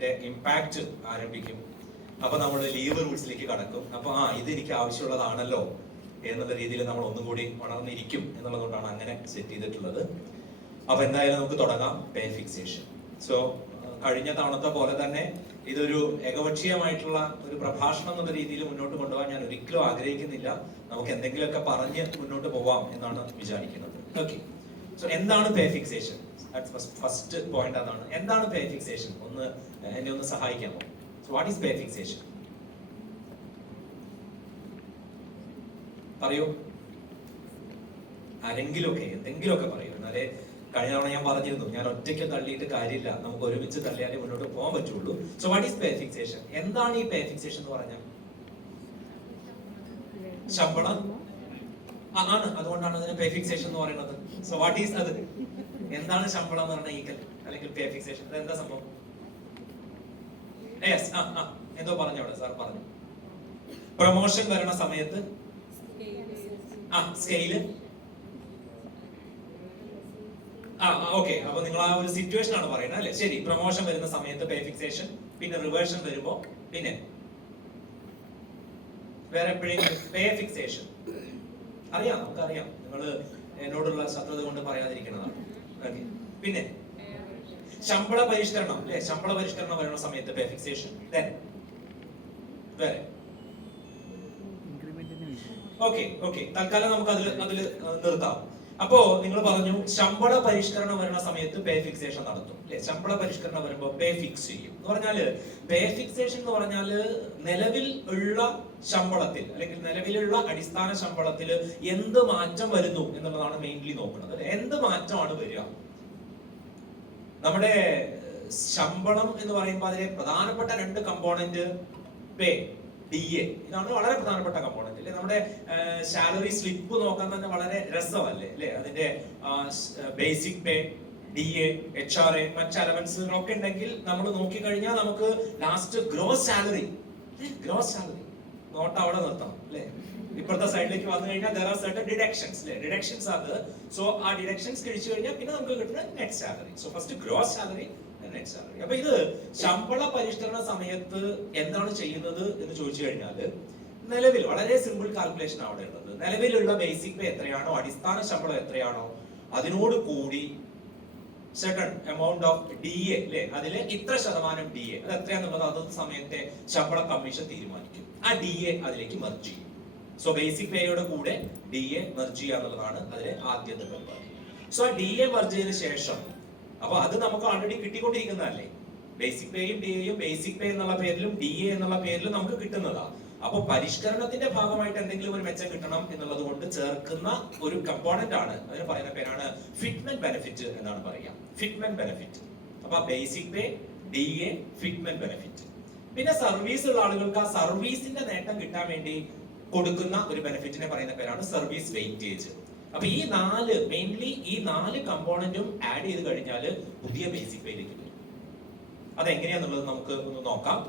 അതിന്റെ ഇമ്പാക്ട് ആരംഭിക്കും. അപ്പൊ നമ്മൾ ലീവ് റൂൾസിലേക്ക് കടക്കും. അപ്പൊ ഇത് എനിക്ക് ആവശ്യമുള്ളതാണല്ലോ എന്നുള്ള രീതിയിൽ നമ്മൾ ഒന്നും കൂടി ഉണർന്നിരിക്കും എന്നുള്ളതുകൊണ്ടാണ് അങ്ങനെ സെറ്റ് ചെയ്തിട്ടുള്ളത്. അപ്പൊ എന്തായാലും നമുക്ക് തുടങ്ങാം പേ ഫിക്സേഷൻ. സോ കഴിഞ്ഞ തവണത്തെ പോലെ തന്നെ ഇതൊരു ഏകപക്ഷീയമായിട്ടുള്ള ഒരു പ്രഭാഷണം എന്നുള്ള രീതിയിൽ മുന്നോട്ട് കൊണ്ടുപോകാൻ ഞാൻ ഒരിക്കലും ആഗ്രഹിക്കുന്നില്ല. നമുക്ക് എന്തെങ്കിലുമൊക്കെ പറഞ്ഞ് മുന്നോട്ട് പോവാം എന്നാണ് വിചാരിക്കുന്നത്. ഓക്കെ, സോ എന്താണ് പേ ഫിക്സേഷൻ? ഫസ്റ്റ് പോയിന്റ് അതാണ്. എന്താണ് പേ ഫിക്സേഷൻ? എന്നെ ഒന്ന് സഹായിക്കാമോ? So what is pay fixation? പറയൂ, ആരെങ്കിലുമൊക്കെ എന്തെങ്കിലുമൊക്കെ പറയൂ. എന്നാലേ കഴിഞ്ഞ തവണ ഞാൻ പറഞ്ഞിരുന്നു, ഞാൻ ഒറ്റയ്ക്ക് തള്ളിയിട്ട് കാര്യമില്ല, നമുക്ക് ഒരുമിച്ച് തള്ളിയാലേ മുന്നോട്ട് പോകാൻ പറ്റുള്ളൂ. So what is pay fixation? എന്താണ് ഈ പേ ഫിക്സേഷൻ എന്ന് പറഞ്ഞാൽ? ശമ്പളം ആണ്, അതുകൊണ്ടാണ് അതിന് പേ ഫിക്സേഷൻ എന്ന് പറയുന്നത്. സോ വാട്ട് ഈസ് അത്? എന്താണ് ശമ്പളം എന്ന് പറഞ്ഞാൽ ഈക്വൽ അല്ലെങ്കിൽ പേ ഫിക്സേഷൻ? അത് എന്താ സംഭവം? യെസ്, എന്തോ പറഞ്ഞു അവിടെ, സാർ പറഞ്ഞു. പ്രൊമോഷൻ വരണ സമയത്ത് സ്കെയില്. ഓക്കെ, അപ്പൊ നിങ്ങൾ ആ ഒരു സിറ്റുവേഷൻ ആണ് പറയുന്നത് അല്ലെ? ശരി, പ്രൊമോഷൻ വരുന്ന സമയത്ത് പേ ഫിക്സേഷൻ, പിന്നെ റിവേർഷൻ വരുമ്പോ പിന്നെ വേറെ എപ്പോഴെങ്കിലും പേ ഫിക്സേഷൻ. അറിയാം, നമുക്കറിയാം, നിങ്ങൾ എന്നോടുള്ള ശത്രുത കൊണ്ട് പറയാതിരിക്കുന്നതാണ്. ഓക്കെ, പിന്നെ ശമ്പള പരിഷ്കരണം അല്ലെ? ശമ്പള പരിഷ്കരണം വരുന്ന സമയത്ത് പേ ഫിക്സേഷൻ. വേറെ ഓക്കെ, തൽക്കാലം നമുക്ക് അതിൽ നിർത്താം. അപ്പോ നിങ്ങൾ പറഞ്ഞു ശമ്പള പരിഷ്കരണം വരുന്ന സമയത്ത് പേ ഫിക്സേഷൻ നടത്തും അല്ലെ? ശമ്പള പരിഷ്കരണം വരുമ്പോ പേ ഫിക്സ് ചെയ്യും എന്ന് പറഞ്ഞാല്, പേ ഫിക്സേഷൻ എന്ന് പറഞ്ഞാല് നിലവിൽ ഉള്ള ശമ്പളത്തിൽ അല്ലെങ്കിൽ നിലവിലുള്ള അടിസ്ഥാന ശമ്പളത്തിൽ എന്ത് മാറ്റം വരുന്നു എന്നുള്ളതാണ് മെയിൻലി നോക്കുന്നത്. എന്ത് മാറ്റമാണ് വരിക? നമ്മുടെ ശമ്പളം എന്ന് പറയുമ്പോൾ അതിലെ പ്രധാനപ്പെട്ട രണ്ട് കമ്പോണന്റ് പേ, DA, ഇതാണ് വളരെ പ്രധാനപ്പെട്ട കമ്പോണന്റ് അല്ലെ? നമ്മുടെ സാലറി സ്ലിപ്പ് നോക്കാൻ തന്നെ വളരെ രസമല്ലേ അല്ലെ? അതിന്റെ ബേസിക് പേ, DA, HRA, മറ്റ് അലവൻസുകളൊക്കെ ഉണ്ടെങ്കിൽ നമ്മൾ നോക്കിക്കഴിഞ്ഞാൽ നമുക്ക് ലാസ്റ്റ് ഗ്രോസ് സാലറി നോട്ട് അവിടെ നിർത്താം അല്ലെ? ഇപ്പുറത്തെ സൈഡിലേക്ക് വന്നു കഴിഞ്ഞാൽ there are certain deductions അല്ലെ? ഡിഡക്ഷൻസ് അത്. സോ ആ ഡിഡക്ഷൻസ് കഴിച്ചു കഴിഞ്ഞാൽ പിന്നെ നമുക്ക് കിട്ടുന്ന net salary. So first gross salary, net salary. അപ്പൊ ഇത് ശമ്പള പരിഷ്കരണ സമയത്ത് എന്താണ് ചെയ്യുന്നത് എന്ന് ചോദിച്ചു കഴിഞ്ഞാല്, നിലവിൽ വളരെ സിമ്പിൾ കാൽക്കുലേഷൻ അവിടെ ഉള്ളത്. നിലവിലുള്ള ബേസിക് പേ എത്രയാണോ, അടിസ്ഥാന ശമ്പളം എത്രയാണോ, അതിനോട് കൂടി സെക്കൻഡ് എമൗണ്ട് ഓഫ് DA അല്ലെ? അതിലെ ഇത്ര ശതമാനം DA, അത് എത്രയാന്നുള്ളത് അതത് സമയത്തെ ശമ്പള കമ്മീഷൻ തീരുമാനിക്കും. ആ DA അതിലേക്ക് മെർജ് ചെയ്യും. സോ ബേസിക് പേയുടെ കൂടെ DA മെർജ് ചെയ്യുക എന്നുള്ളതാണ് അതിലെ ആദ്യത്തെ പരിപാടി. സോ ആ DA മെർജ് ചെയ്തതിനു ശേഷം, അപ്പൊ അത് നമുക്ക് ഓൾറെഡി കിട്ടിക്കൊണ്ടിരിക്കുന്നതല്ലേ? ബേസിക് പേയും DAയും ബേസിക് പേ എന്നുള്ള പേരിലും DA എന്നുള്ള പേരിലും നമുക്ക് കിട്ടുന്നതാ. അപ്പൊ പരിഷ്കരണത്തിന്റെ ഭാഗമായിട്ട് എന്തെങ്കിലും ഒരു മെച്ചം കിട്ടണം എന്നുള്ളത് കൊണ്ട് ചേർക്കുന്ന ഒരു കമ്പോണന്റ് ആണ്, അതിന് പറയുന്ന പേരാണ് ഫിറ്റ്മെന്റ് ബെനിഫിറ്റ് എന്നാണ് പറയുക. Fitment benefit. അപ്പൊ basic pay, DA, fitment benefit. പിന്നെ സർവീസ് ഉള്ള ആളുകൾക്ക് ആ സർവീസിന്റെ നേട്ടം കിട്ടാൻ വേണ്ടി കൊടുക്കുന്ന ഒരു ബെനിഫിറ്റിനെ പറയുന്ന പേരാണ് സർവീസ് വെയിറ്റേജ്. അപ്പൊ മെയിൻലി ഈ 4 കമ്പോണന്റും ആഡ് ചെയ്ത് കഴിഞ്ഞാൽ പുതിയ ബേസിക് പേയിലേക്ക് വരും. അതെങ്ങനെയാന്നുള്ളത് നമുക്ക് ഒന്ന് നോക്കാം.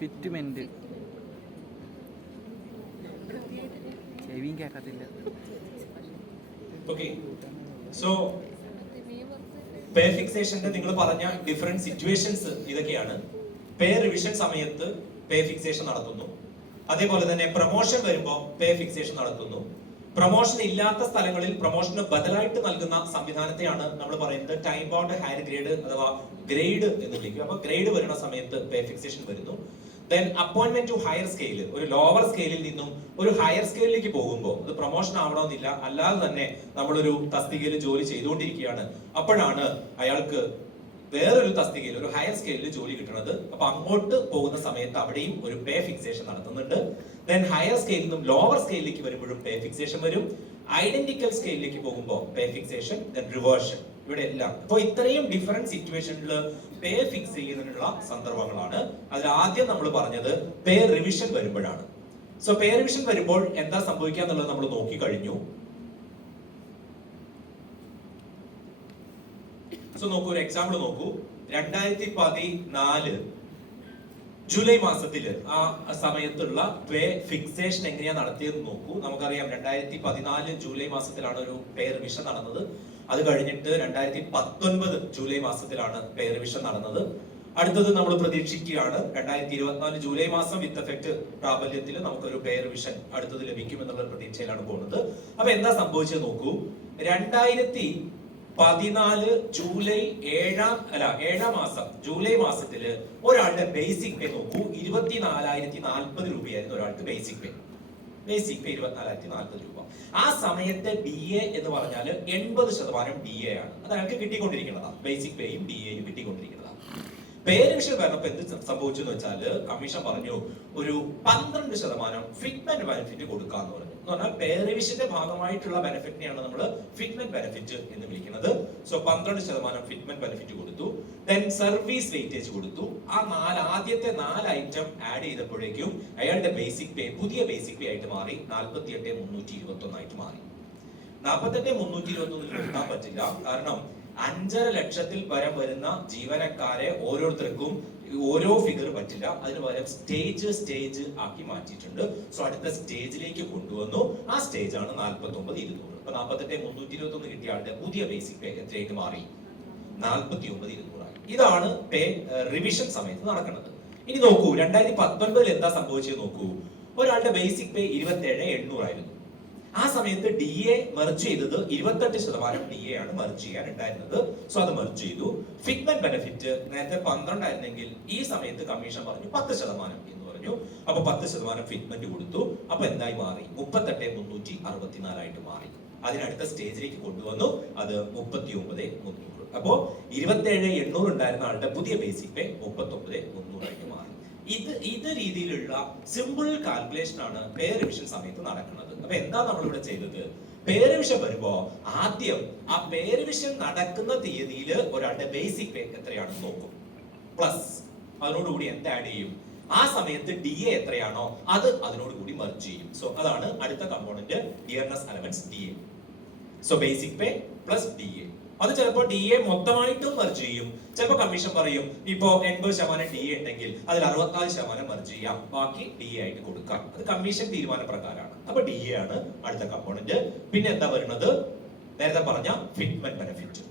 ഫിറ്റ്മെന്റ് ചെവിയും കേൾക്കത്തില്ല. ഓക്കെ, സോ പേ ഫിക്സേഷന്റെ നിങ്ങൾ പറഞ്ഞ ഡിഫറെന്റ് സിറ്റുവേഷൻസ് ഇതൊക്കെയാണ്. പേ റിവിഷൻ സമയത്ത് പേ ഫിക്സേഷൻ നടത്തുന്നു. അതേപോലെ തന്നെ പ്രൊമോഷൻ വരുമ്പോൾ പേ ഫിക്സേഷൻ നടത്തുന്നു. പ്രൊമോഷൻ ഇല്ലാത്ത സ്ഥലങ്ങളിൽ പ്രൊമോഷന് ബദലായിട്ട് നൽകുന്ന സംവിധാനത്തെയാണ് നമ്മൾ പറയുന്നത് ടൈം ബൗണ്ട് ഹയർ ഗ്രേഡ് അഥവാ ഗ്രേഡ് എന്ന് വിളിക്കും. അപ്പൊ ഗ്രേഡ് വരുന്ന സമയത്ത് പേ ഫിക്സേഷൻ വരുന്നു. Then appointment to higher scale, ഒരു ലോവർ സ്കെയിലിൽ നിന്നും ഒരു ഹയർ സ്കെയിലിലേക്ക് പോകുമ്പോൾ അത് പ്രൊമോഷൻ ആവണമെന്നില്ല, അല്ലാതെ തന്നെ നമ്മളൊരു തസ്തികയിൽ ജോലി ചെയ്തുകൊണ്ടിരിക്കുകയാണ്, അപ്പോഴാണ് അയാൾക്ക് വേറൊരു തസ്തികയിൽ ഒരു ഹയർ സ്കെയിലിൽ ജോലി കിട്ടുന്നത്. അപ്പൊ അങ്ങോട്ട് പോകുന്ന സമയത്ത് അവിടെയും ഒരു പേ ഫിക്സേഷൻ നടത്തുന്നുണ്ട്. ദെൻ ഹയർ സ്കെയിലിൽ നിന്നും ലോവർ സ്കെയിലിലേക്ക് വരുമ്പോഴും പേ ഫിക്സേഷൻ വരും. ഐഡന്റിക്കൽ സ്കെയിലിലേക്ക് പോകുമ്പോൾ പേ ഫിക്സേഷൻ, ദെൻ റിവേർഷൻ. ഇവിടെ എല്ലാം. അപ്പൊ ഇത്രയും ഡിഫറെന്റ് സിറ്റുവേഷനിൽ പേ ഫിക്സ് ചെയ്യുന്നതിനുള്ള സന്ദർഭങ്ങളാണ്. അതിൽ ആദ്യം നമ്മൾ പറഞ്ഞത് പേ റിവിഷൻ വരുമ്പോഴാണ്. സോ പേ റിവിഷൻ വരുമ്പോൾ എന്താ സംഭവിക്കുക എന്നുള്ളത് നമ്മൾ നോക്കി കഴിഞ്ഞു. സോ നോക്കൂ, ഒരു എക്സാമ്പിൾ നോക്കൂ. 2014 ജൂലൈ മാസത്തില് ആ സമയത്തുള്ള പേ ഫിക്സേഷൻ എങ്ങനെയാ നടത്തിയെന്ന് നോക്കൂ. നമുക്കറിയാം 2014 ജൂലൈ മാസത്തിലാണ് ഒരു പേ റിവിഷൻ നടന്നത്. അത് കഴിഞ്ഞിട്ട് 2019 ജൂലൈ മാസത്തിലാണ് പേ റിവിഷൻ നടന്നത്. അടുത്തത് നമ്മൾ പ്രതീക്ഷിക്കുകയാണ് 2024 ജൂലൈ മാസം വിത്ത് എഫക്ട് പ്രാബല്യത്തിൽ നമുക്കൊരു പേ റിവിഷൻ അടുത്തത് ലഭിക്കും എന്നുള്ള പ്രതീക്ഷയിലാണ് പോകുന്നത്. അപ്പൊ എന്താ സംഭവിച്ചത് നോക്കൂ. 2014 ജൂലൈ 7 മാസം ജൂലൈ മാസത്തില് ഒരാളുടെ ബേസിക് പേ നോക്കൂ 24,040 രൂപയായിരുന്നു ഒരാൾക്ക് ബേസിക് പേ. ബേസിക് പേ 24,040 രൂപ. ആ സമയത്തെ DA എന്ന് പറഞ്ഞാൽ 80% DA ആണ്. അത് അയാൾക്ക് കിട്ടിക്കൊണ്ടിരിക്കുന്നതാണ്. ബേസിക് പേയും DAയും കിട്ടിക്കൊണ്ടിരിക്കുന്നതാണ്. പേ റിവിഷൻ പറഞ്ഞപ്പോ എന്ത് സംഭവിച്ചു എന്ന് വെച്ചാൽ കമ്മീഷൻ പറഞ്ഞു ഒരു 12% ഫിറ്റ്മെന്റ് ബെനിഫിറ്റ് കൊടുക്കാന്ന് പറഞ്ഞു. എന്ന് പറഞ്ഞാൽ പേ റിവിഷന്റെ ഭാഗമായിട്ടുള്ള ബെനിഫിറ്റിനെയാണ് നമ്മൾ ഫിറ്റ്മെന്റ് ബെനിഫിറ്റ് എന്ന് വിളിക്കുന്നത്. സോ 12% ഫിറ്റ്മെന്റ് ബെനിഫിറ്റ് കൊടുത്തു. ദെൻ സർവീസ് വെയിറ്റേജ് കൊടുത്തു. ആ ആദ്യത്തെ 4 ഐറ്റം ആഡ് ചെയ്തപ്പോഴേക്കും അയാളുടെ ബേസിക് പേ പുതിയ ബേസിക് പേ ആയിട്ട് മാറി 48,321 ആയിട്ട് മാറി. 48,321 കൊടുക്കാൻ പറ്റില്ല. കാരണം 5.5 ലക്ഷത്തിൽ പരം വരുന്ന ജീവനക്കാരെ ഓരോരുത്തർക്കും ഓരോ ഫിഗർ പറ്റില്ല. അതിന് പകരം സ്റ്റേജ് ആക്കി മാറ്റിയിട്ടുണ്ട്. സോ അടുത്ത സ്റ്റേജിലേക്ക് കൊണ്ടുവന്നു. ആ സ്റ്റേജ് ആണ് 49,200. അപ്പൊ 48,321 കിട്ടിയ ആളുടെ പുതിയ ബേസിക് പേ എത്രയായിട്ട് മാറി? 49,200 ആയി. ഇതാണ് പേ റിവിഷൻ സമയത്ത് നടക്കുന്നത്. ഇനി നോക്കൂ 2019 എന്താ സംഭവിച്ചത് നോക്കൂ. ഒരാളുടെ ബേസിക് പേ 27,800 ആയിരുന്നു. ആ സമയത്ത് DA മെർജ് ചെയ്തത് 28% DA ആണ് മെർജ് ചെയ്യാൻ ഉണ്ടായിരുന്നത്. സോ അത് മെർജ് ചെയ്തു. ഫിറ്റ്മെന്റ് ബെനിഫിറ്റ് നേരത്തെ 12 ആയിരുന്നെങ്കിൽ ഈ സമയത്ത് കമ്മീഷൻ പറഞ്ഞു 10% എന്ന് പറഞ്ഞു. അപ്പൊ 10% ഫിറ്റ്മെന്റ് കൊടുത്തു. അപ്പൊ എന്തായി മാറി? 38,364 ആയിട്ട് മാറി. അതിനടുത്ത സ്റ്റേജിലേക്ക് കൊണ്ടുവന്നു. അത് 39,300. അപ്പോ 27,800 ഉണ്ടായിരുന്ന ആളുടെ പുതിയ ബേസിക് പേ 39,300 ആയിട്ട് മാറി. ഇത് രീതിയിലുള്ള സിമ്പിൾ കാൽക്കുലേഷൻ ആണ് പേ റിവിഷൻ സമയത്ത് നടക്കുന്നത്. അപ്പൊ എന്താ നമ്മളിവിടെ ചെയ്തത്? പേ റിവിഷൻ വരുമ്പോ ആദ്യം ആ പേ റിവിഷൻ നടക്കുന്ന തീയതിയിൽ ഒരാളുടെ ബേസിക് പേ എത്രയാണെന്ന് നോക്കും. പ്ലസ് അതിനോടുകൂടി എന്ത് ആഡ് ചെയ്യും? ആ സമയത്ത് DA എത്രയാണോ അത് അതിനോടുകൂടി മെർജ് ചെയ്യും. സോ അതാണ് അടുത്ത component dearness allowance DA. So basic pay plus DA. അത് ചിലപ്പോൾ DA മൊത്തമായിട്ടും മെർജ് ചെയ്യും. ചിലപ്പോൾ കമ്മീഷൻ പറയും ഇപ്പോ 80% DA ഉണ്ടെങ്കിൽ അതിൽ 64% മെർജ് ചെയ്യാം, ബാക്കി DA ആയിട്ട് കൊടുക്കാം. അത് കമ്മീഷൻ തീരുമാന പ്രകാരമാണ്. അപ്പൊ DA ആണ് അടുത്ത കമ്പോണന്റ്. പിന്നെ എന്താ വരുന്നത്? നേരത്തെ പറഞ്ഞ ഫിറ്റ്മെന്റ് ബെനിഫിറ്റ്.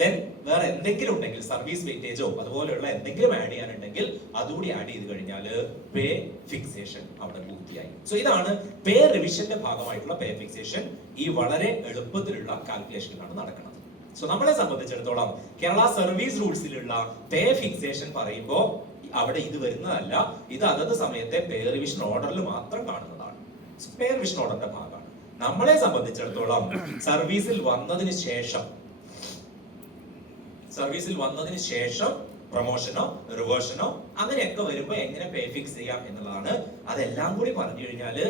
ദെൻ വേറെ എന്തെങ്കിലും ഉണ്ടെങ്കിൽ സർവീസ് വെയിറ്റേജോ അതുപോലെയുള്ള എന്തെങ്കിലും ആഡ് ചെയ്യാനുണ്ടെങ്കിൽ അതുകൂടി ആഡ് ചെയ്ത് കഴിഞ്ഞാൽ പേ ഫിക്സേഷൻ അവിടെ പൂർത്തിയായി. സോ ഇതാണ് പേ റിവിഷന്റെ ഭാഗമായിട്ടുള്ള പേ ഫിക്സേഷൻ. ഈ വളരെ എളുപ്പത്തിലുള്ള കാൽക്കുലേഷനിലാണ് നടക്കുന്നത്. സോ നമ്മളെ സംബന്ധിച്ചിടത്തോളം കേരള സർവീസ് റൂൾസിലുള്ള പേ ഫിക്സേഷൻ പറയുമ്പോൾ അവിടെ ഇത് വരുന്നതല്ല. ഇത് അതത് സമയത്തെ പേ റിവിഷൻ ഓർഡറിൽ മാത്രം കാണുന്നതാണ്. പേ റിവിഷൻ ഓർഡറിന്റെ ഭാഗമാണ്. നമ്മളെ സംബന്ധിച്ചിടത്തോളം സർവീസിൽ വന്നതിന് ശേഷം പ്രൊമോഷനോ റിവേഴ്സനോ അങ്ങനെയൊക്കെ വരുമ്പോ എങ്ങനെ പേ ഫിക്സ് ചെയ്യാം എന്നുള്ളതാണ്. അതെല്ലാം കൂടി പറഞ്ഞു കഴിഞ്ഞാല്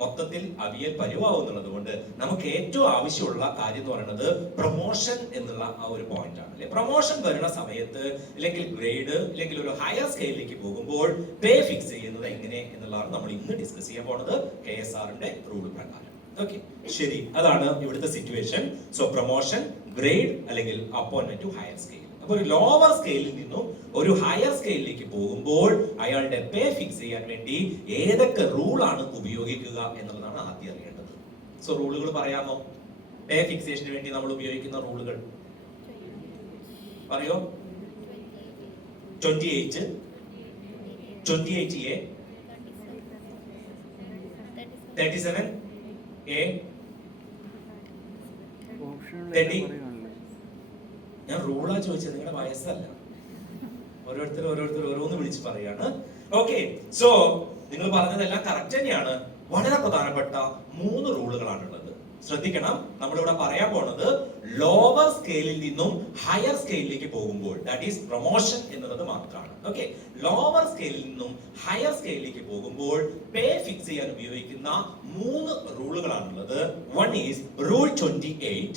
മൊത്തത്തിൽ അവിയൽ പരിവാവും എന്നുള്ളത് കൊണ്ട് നമുക്ക് ഏറ്റവും ആവശ്യമുള്ള കാര്യം എന്ന് പറയുന്നത് പ്രൊമോഷൻ എന്നുള്ള ആ ഒരു പോയിന്റ് ആണ്. അല്ലെ, പ്രൊമോഷൻ വരുന്ന സമയത്ത് അല്ലെങ്കിൽ ഗ്രേഡ് അല്ലെങ്കിൽ ഒരു ഹയർ സ്കെയിലിലേക്ക് പോകുമ്പോൾ പേ ഫിക്സ് ചെയ്യുന്നത് എങ്ങനെ എന്നുള്ളതാണ് നമ്മൾ ഇന്ന് ഡിസ്കസ് ചെയ്യാൻ പോണത് KSRന്റെ റൂൾ പ്രകാരം. ഓക്കെ, ശരി, അതാണ് ഇവിടുത്തെ സിറ്റുവേഷൻ. സോ പ്രൊമോഷൻ, ഗ്രേഡ് അല്ലെങ്കിൽ അപ്പോയിന്റ്മെന്റ് ടു ഹയർ സ്കെയിൽ. അപ്പൊ ഒരു ലോവർ സ്കെയിലിൽ നിന്നും ഒരു ഹയർ സ്കെയിലിലേക്ക് പോകുമ്പോൾ അയാളുടെ പേ ഫിക്സ് ചെയ്യാൻ വേണ്ടി ഏതൊക്കെ റൂൾ ആണ് ഉപയോഗിക്കുക എന്നുള്ളതാണ് ആദ്യം അറിയേണ്ടത്. സോ റൂളുകൾ പറയാമോ? പേ ഫിക്സേഷന് വേണ്ടി നമ്മൾ ഉപയോഗിക്കുന്ന റൂളുകൾ പറയോ? 28A, 37A, 30. ഞാൻ റൂളാ ചോദിച്ചത്, നിങ്ങളുടെ വയസ്സല്ല. ഓരോരുത്തർ ഓരോന്ന് വിളിച്ച് പറയാണ്. ഓക്കെ, സോ നിങ്ങൾ പറഞ്ഞതെല്ലാം കറക്റ്റ് തന്നെയാണ്. വളരെ പ്രധാനപ്പെട്ട 3 റൂളുകളാണുള്ളത്. ശ്രദ്ധിക്കണം, നമ്മളിവിടെ പറയാൻ പോണത് ലോവർ സ്കെയിലിൽ നിന്നും ഹയർ സ്കെയിലിലേക്ക് പോകുമ്പോൾ, ദാറ്റ് ഈസ് പ്രൊമോഷൻ എന്നുള്ളത് മാത്രമാണ്. ഓക്കെ, ലോവർ സ്കെയിലിൽ നിന്നും ഹയർ സ്കെയിലിലേക്ക് പോകുമ്പോൾ പേ ഫിക്സ് ചെയ്യാൻ ഉപയോഗിക്കുന്ന 3 റൂളുകളാണുള്ളത്. One is rule 28,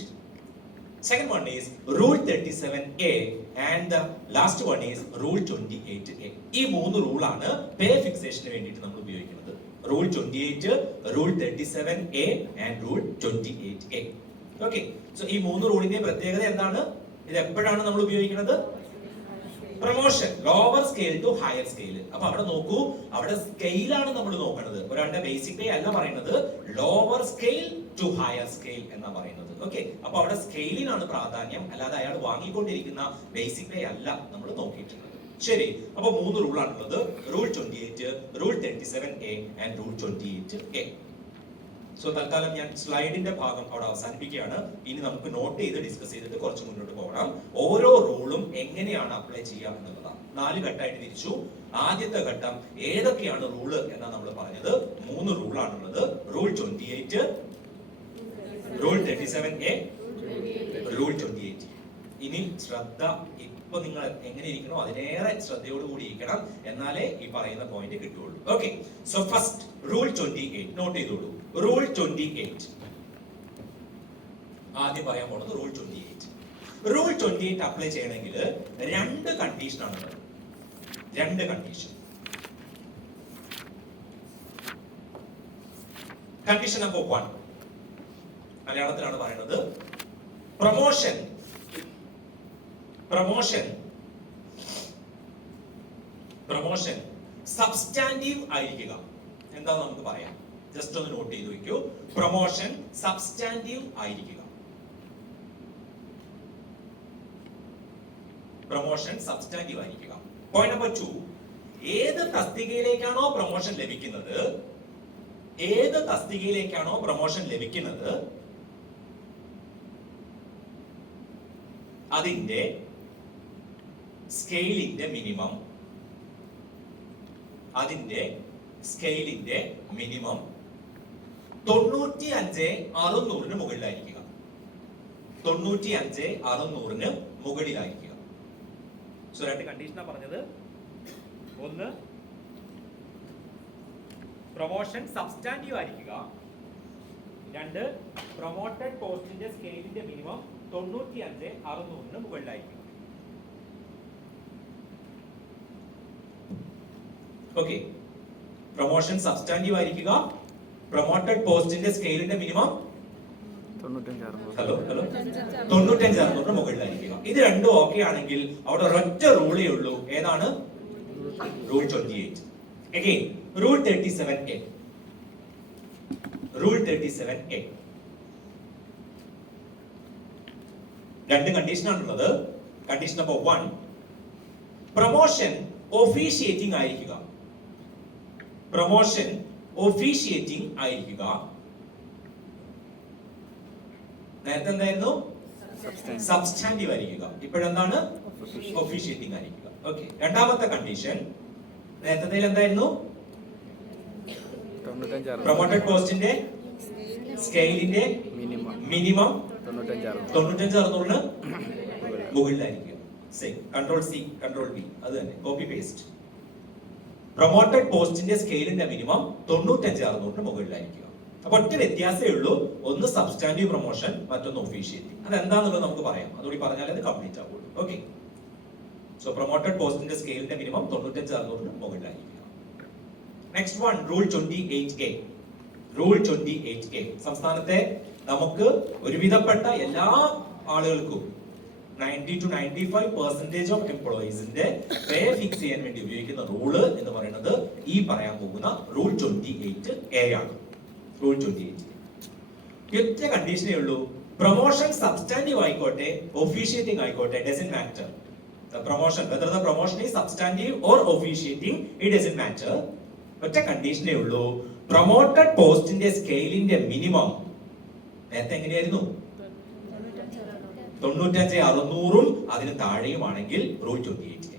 Second one is Rule 37A and the last one is Rule 28A. ഈ മൂന്ന് റൂളാണ് പേ ഫിക്സേഷന് വേണ്ടിയിട്ട് നമ്മൾ ഉപയോഗിക്കുന്നത്. Rule 28, Rule 37A and Rule 28A. Okay, so ഈ മൂന്ന് റൂളിന്റെ പ്രത്യേകത എന്താണ്? ഇത് എപ്പോഴാണ് നമ്മൾ ഉപയോഗിക്കുന്നത്? Promotion, lower scale to higher scale. അപ്പൊ അവിടെ നോക്കൂ, അവിടെ സ്കെയിലാണ് നമ്മൾ നോക്കുന്നത്. ഒരാളുടെ ബേസിക് പേ അല്ല പറയുന്നത്, lower scale to higher scale എന്നാ പറയുന്നത്. ഓക്കെ, അപ്പൊ അവിടെ സ്കെയിലിനാണ് പ്രാധാന്യം, അല്ലാതെ അയാൾ വാങ്ങിക്കൊണ്ടിരിക്കുന്ന ബേസിക് പേ അല്ല നമ്മൾ നോക്കിയിട്ടുള്ളത്. ശരി, അപ്പൊ മൂന്ന് റൂളാണുള്ളത്. Rule 28, rule 37A and rule 28A. So തൽക്കാലം ഞാൻ സ്ലൈഡിന്റെ ഭാഗം അവിടെ അവസാനിപ്പിക്കുകയാണ്. ഇനി നമുക്ക് നോട്ട് ചെയ്ത് ഡിസ്കസ് ചെയ്തിട്ട് കുറച്ച് മുന്നോട്ട് പോകണം. ഓരോ റൂളും എങ്ങനെയാണ് അപ്ലൈ ചെയ്യുക എന്നുള്ളതാണ്. 4 ഘട്ടമായിട്ട് തിരിച്ചു. ആദ്യത്തെ ഘട്ടം ഏതൊക്കെയാണ് റൂള് എന്നാ നമ്മൾ പറഞ്ഞത്. 3 റൂളാണുള്ളത്. Rule 28, rule 37A, rule 28. ഇനി ശ്രദ്ധ, ഇപ്പൊ നിങ്ങൾ എങ്ങനെ ഇരിക്കണോ അതിനേറെ ശ്രദ്ധയോടുകൂടി ഇരിക്കണം, എന്നാലേ ഈ പറയുന്ന പോയിന്റ് കിട്ടുള്ളൂ. Okay, so first rule 28 note ചെയ്തോളൂ. റൂൾ 28 ആദ്യം പറയാൻ പോകുന്നത് റൂൾ 28. റൂൾ 28 അപ്ലൈ ചെയ്യണമെങ്കിൽ 2 കണ്ടീഷനാണ് ഉള്ളത്. 2 കണ്ടീഷൻ. കണ്ടീഷൻ നമ്പർ 1 മലയാളത്തിലാണ് പറയുന്നത്. പ്രൊമോഷൻ സബ്സ്റ്റാൻറ്റീവ് ആയിരിക്കുക. എന്താ നമുക്ക് പറയാം, ജസ്റ്റ് ഒന്ന് നോട്ട് ചെയ്ത് വെക്കൂ. പ്രൊമോഷൻ സബ്സ്റ്റാൻറ്റീവ് ആയിരിക്കുക. പ്രൊമോഷൻ സബ്സ്റ്റാൻറ്റീവ് ആയിരിക്കുക. പോയിന്റ് നമ്പർ 2, ഏത് തസ്തികയിലേക്കാണോ പ്രൊമോഷൻ ലഭിക്കുന്നത് അതിന്റെ സ്കെയിലിന്റെ മിനിമം 95,600 മുകളിലായിരിക്കുക. 95,600 മുകളിലായിരിക്കുക. സോ 2 കണ്ടീഷനാണ് പറഞ്ഞത്. ഒന്ന്, പ്രൊമോഷൻ സബ്സ്റ്റാൻറ്റീവ് ആയിരിക്കുക. 2, പ്രൊമോട്ടഡ് പോസ്റ്റിന്റെ സ്കെയിലിന്റെ മിനിമം 95,600 മുകളിലായിരിക്കും. ഓക്കെ, പ്രൊമോഷൻ സബ്സ്റ്റാൻറ്റീവ് ആയിരിക്കുക, പ്രൊമോട്ടഡ് പോസ്റ്റിന്റെ സ്കെയിലിന്റെ മിനിമം 95,600 മുകളിലായിരിക്കുക. ഇത് രണ്ടും ഓക്കെ ആണെങ്കിൽ അവിടെ ഒരൊറ്റ റൂളേ ഉള്ളൂ. ഏതാണ്? Rule 28. Again rule 37A. Rule 37A 2 കണ്ടീഷനാണുള്ളത്. കണ്ടീഷൻ നമ്പർ 1, പ്രൊമോഷൻ ഒഫീഷിയേറ്റിംഗ് ആയിരിക്കുക. നേരത്തെ എന്തായിരുന്നു? സബ്സ്റ്റാൻറ്റീവ് ആയിരിക്കുക. ഇപ്പോഴെന്താണ്? ഒഫീഷിയേറ്റിംഗ് ആയിരിക്കുക. ഓക്കെ, രണ്ടാമത്തെ കണ്ടീഷൻ നേരത്തെ എന്തായിരുന്നു? പ്രൊമോട്ടഡ് പോസ്റ്റിന്റെ സ്കെയിലിന്റെ മിനിമം 95,600 മുകളിലായിരിക്കും. കൺട്രോൾ C, കൺട്രോൾ V, അത് തന്നെ കോപ്പി പേസ്റ്റ്. പ്രൊമോട്ടഡ് പോസ്റ്റിന്റെ സ്കെയിലിന്റെ മിനിമം 95,600 മുകളിലായിരിക്കുക. അപ്പൊ ഒറ്റ വ്യത്യാസമേ ഉള്ളൂ. ഒന്ന് സബ്സ്റ്റാൻറ്റീവ് പ്രൊമോഷൻ, മറ്റൊന്ന് ഒഫീഷിയേറ്റിംഗ്. അതെന്താന്നുള്ളത് നമുക്ക് പറയാം. അതുകൂടി പറഞ്ഞാൽ അത് കംപ്ലീറ്റ് ആവുള്ളൂ. ഓക്കെ, സോ പ്രൊമോട്ടഡ് പോസ്റ്റിന്റെ സ്കെയിലിന്റെ മിനിമം 95,600 മുകളിലായിരിക്കുക. Next one, rule 28A. Rule 28A സംസ്ഥാനത്തെ നമുക്ക് ഒരുവിധപ്പെട്ട എല്ലാ ആളുകൾക്കും 90 to 95% ഓഫ് എംപ്ലോയീസിന്റെ പേ ഫിക്സ് ചെയ്യാൻ വേണ്ടി ഉപയോഗിക്കുന്ന റൂള് എന്ന് പറയുന്നത് ഈ പറയാൻ പോകുന്ന റൂൾ 28A ആണ്. റൂൾ 28 ഒറ്റ കണ്ടീഷനേ ഉള്ളൂ. പ്രൊമോഷൻ സബ്സ്റ്റാൻറ്റീവ് ആയിക്കോട്ടെ ഒഫീഷിയേറ്റിംഗ് ആയിക്കോട്ടെ, doesn't matter. The promotion, whether the promotion is substantive or officiating, it doesn't matter. ഒറ്റ കണ്ടീഷനേ ഉള്ളൂ. പ്രൊമോട്ടഡ് പോസ്റ്റിന്റെ സ്കെയിലിന്റെ മിനിമം നേരത്തെ എങ്ങനെയായിരുന്നു? 95,600 അതിന് താഴെയുമാണെങ്കിൽ റൂൾ 28.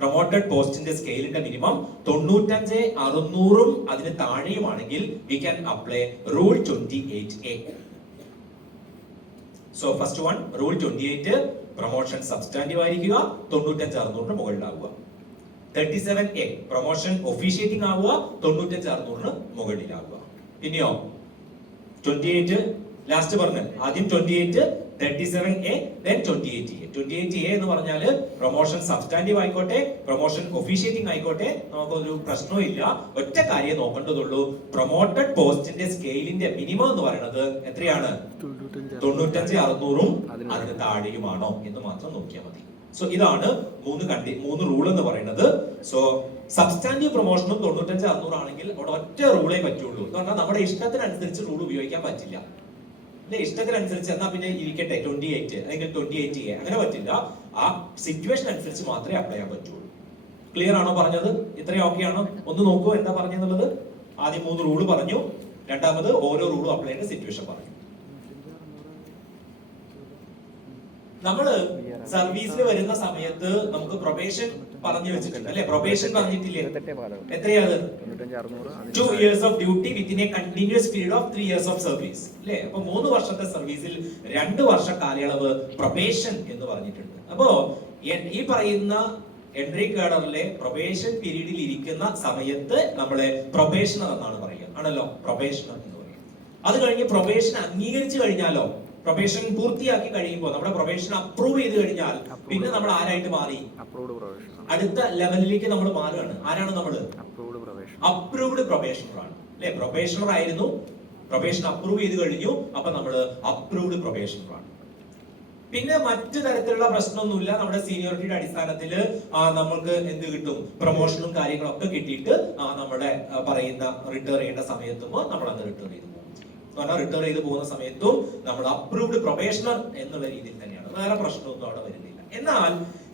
പ്രൊമോട്ടഡ് പോസ്റ്റിന്റെ സ്കെയിലിന്റെ മിനിമം 95,600 അതിന് താഴെയുമാണെങ്കിൽ we can apply rule 28A. So first one, rule 28, promotion substantive ആയിരിക്കുക, 95,600 മുകളിലാവുക. 37A, പ്രൊമോഷൻ ഒഫീഷിയേറ്റിംഗ് ആവുക, 95,600 മുകളിലാവുക. പിന്നെയോ 28 ലാസ്റ്റ് പറഞ്ഞ ആദ്യം 28 37A, then 28A. 28A എന്ന് പറഞ്ഞാൽ പ്രൊമോഷൻ സബ്സ്റ്റാൻറ്റീവ് ആയിക്കോട്ടെ, പ്രൊമോഷൻ ഒഫീഷ്യേറ്റിംഗ് ആയിക്കോട്ടെ, നമുക്കൊരു പ്രശ്നവും ഇല്ല. ഒറ്റ കാര്യം നോക്കേണ്ടതുള്ളൂ, പ്രൊമോട്ടഡ് പോസ്റ്റിന്റെ സ്കെയിലിന്റെ മിനിമം എന്ന് പറയുന്നത് എത്രയാണ്? 95, 600ഉം അതിന് താഴെയുമാണോ എന്ന് മാത്രം നോക്കിയാൽ മതി. സോ ഇതാണ് മൂന്ന് റൂൾ എന്ന് പറയുന്നത്. സോ സബ്സ്റ്റാൻറ്റീവ് പ്രൊമോഷനും 95, 600 ആണെങ്കിൽ അവിടെ ഒറ്റ റൂളേ പറ്റുള്ളൂ. എന്ന് പറഞ്ഞാൽ നമ്മുടെ ഇഷ്ടത്തിനനുസരിച്ച് റൂൾ ഉപയോഗിക്കാൻ പറ്റില്ല. ഇഷ്ടത്തിനനുസരിച്ച് എന്നാ പിന്നെ ഇരിക്കട്ടെ 28 അല്ലെങ്കിൽ 28A അങ്ങനെ പറ്റില്ല. ആ സിറ്റുവേഷൻ അനുസരിച്ച് മാത്രമേ അപ്ലൈ ചെയ്യാൻ പറ്റുള്ളൂ. ക്ലിയർ ആണോ പറഞ്ഞത്? ഇത്രയും ഓക്കെ ആണോ? ഒന്ന് നോക്കൂ എന്താ പറഞ്ഞെന്നുള്ളത്. ആദ്യം 3 റൂള് പറഞ്ഞു, രണ്ടാമത് ഓരോ റൂളും അപ്ലൈ ചെയ്യുന്ന സിറ്റുവേഷൻ പറഞ്ഞു. നമ്മള് സർവീസിൽ വരുന്ന സമയത്ത് നമുക്ക് പ്രൊബേഷൻ പറഞ്ഞു വെച്ചിട്ടുണ്ട് അല്ലെ? പ്രൊബേഷൻ പറഞ്ഞിട്ടില്ലേ? എത്രയാണ്? 2 years of duty within a continuous period of 3 years of service അല്ലെ? അപ്പൊ 3 വർഷത്തെ സർവീസിൽ 2 വർഷ കാലയളവ് പ്രൊബേഷൻ എന്ന് പറഞ്ഞിട്ടുണ്ട്. അപ്പോ ഈ പറയുന്ന എൻട്രി കേഡറിലെ പ്രൊബേഷൻ പീരീഡിൽ ഇരിക്കുന്ന സമയത്ത് നമ്മളെ പ്രൊബേഷണർ എന്നാണ് പറയുക, ആണല്ലോ? പ്രൊബേഷണർ എന്ന് പറയുക. അത് കഴിഞ്ഞ് പ്രൊബേഷൻ അംഗീകരിച്ചു കഴിഞ്ഞാലോ, പ്രൊബേഷൻ പൂർത്തിയാക്കി കഴിയുമ്പോൾ നമ്മുടെ പ്രൊബേഷൻ അപ്രൂവ് ചെയ്ത് കഴിഞ്ഞാൽ പിന്നെ നമ്മൾ ആരായിട്ട് മാറി? അടുത്ത ലെവലിലേക്ക് നമ്മൾ മാറുകയാണ്. ആരാണ് നമ്മള്? അപ്രൂവ്ഡ് പ്രൊബേഷണർ ആണ് അല്ലെ? പ്രൊബേഷണർ ആയിരുന്നു, പ്രൊബേഷൻ അപ്രൂവ് ചെയ്ത് കഴിഞ്ഞു, അപ്പൊ നമ്മള് അപ്രൂവ്ഡ് പ്രൊബേഷണർ ആണ്. പിന്നെ മറ്റു തരത്തിലുള്ള പ്രശ്നമൊന്നുമില്ല. നമ്മുടെ സീനിയോറിറ്റിയുടെ അടിസ്ഥാനത്തിൽ നമ്മൾക്ക് എന്ത് കിട്ടും? പ്രൊമോഷനും കാര്യങ്ങളൊക്കെ കിട്ടിയിട്ട് നമ്മുടെ പറയുന്ന റിട്ടയർ ചെയ്യേണ്ട സമയത്തുമ്പോൾ നമ്മൾ അന്ന് റിട്ടയർ ചെയ്തു പോകും. റിട്ടയർ ചെയ്ത് പോകുന്ന സമയത്തും നമ്മൾ അപ്രൂവ്ഡ് പ്രൊബേഷണർ എന്നുള്ള രീതിയിൽ തന്നെയാണ്. വേറെ പ്രശ്നമൊന്നും അവിടെ വരുന്നില്ല. എന്നാൽ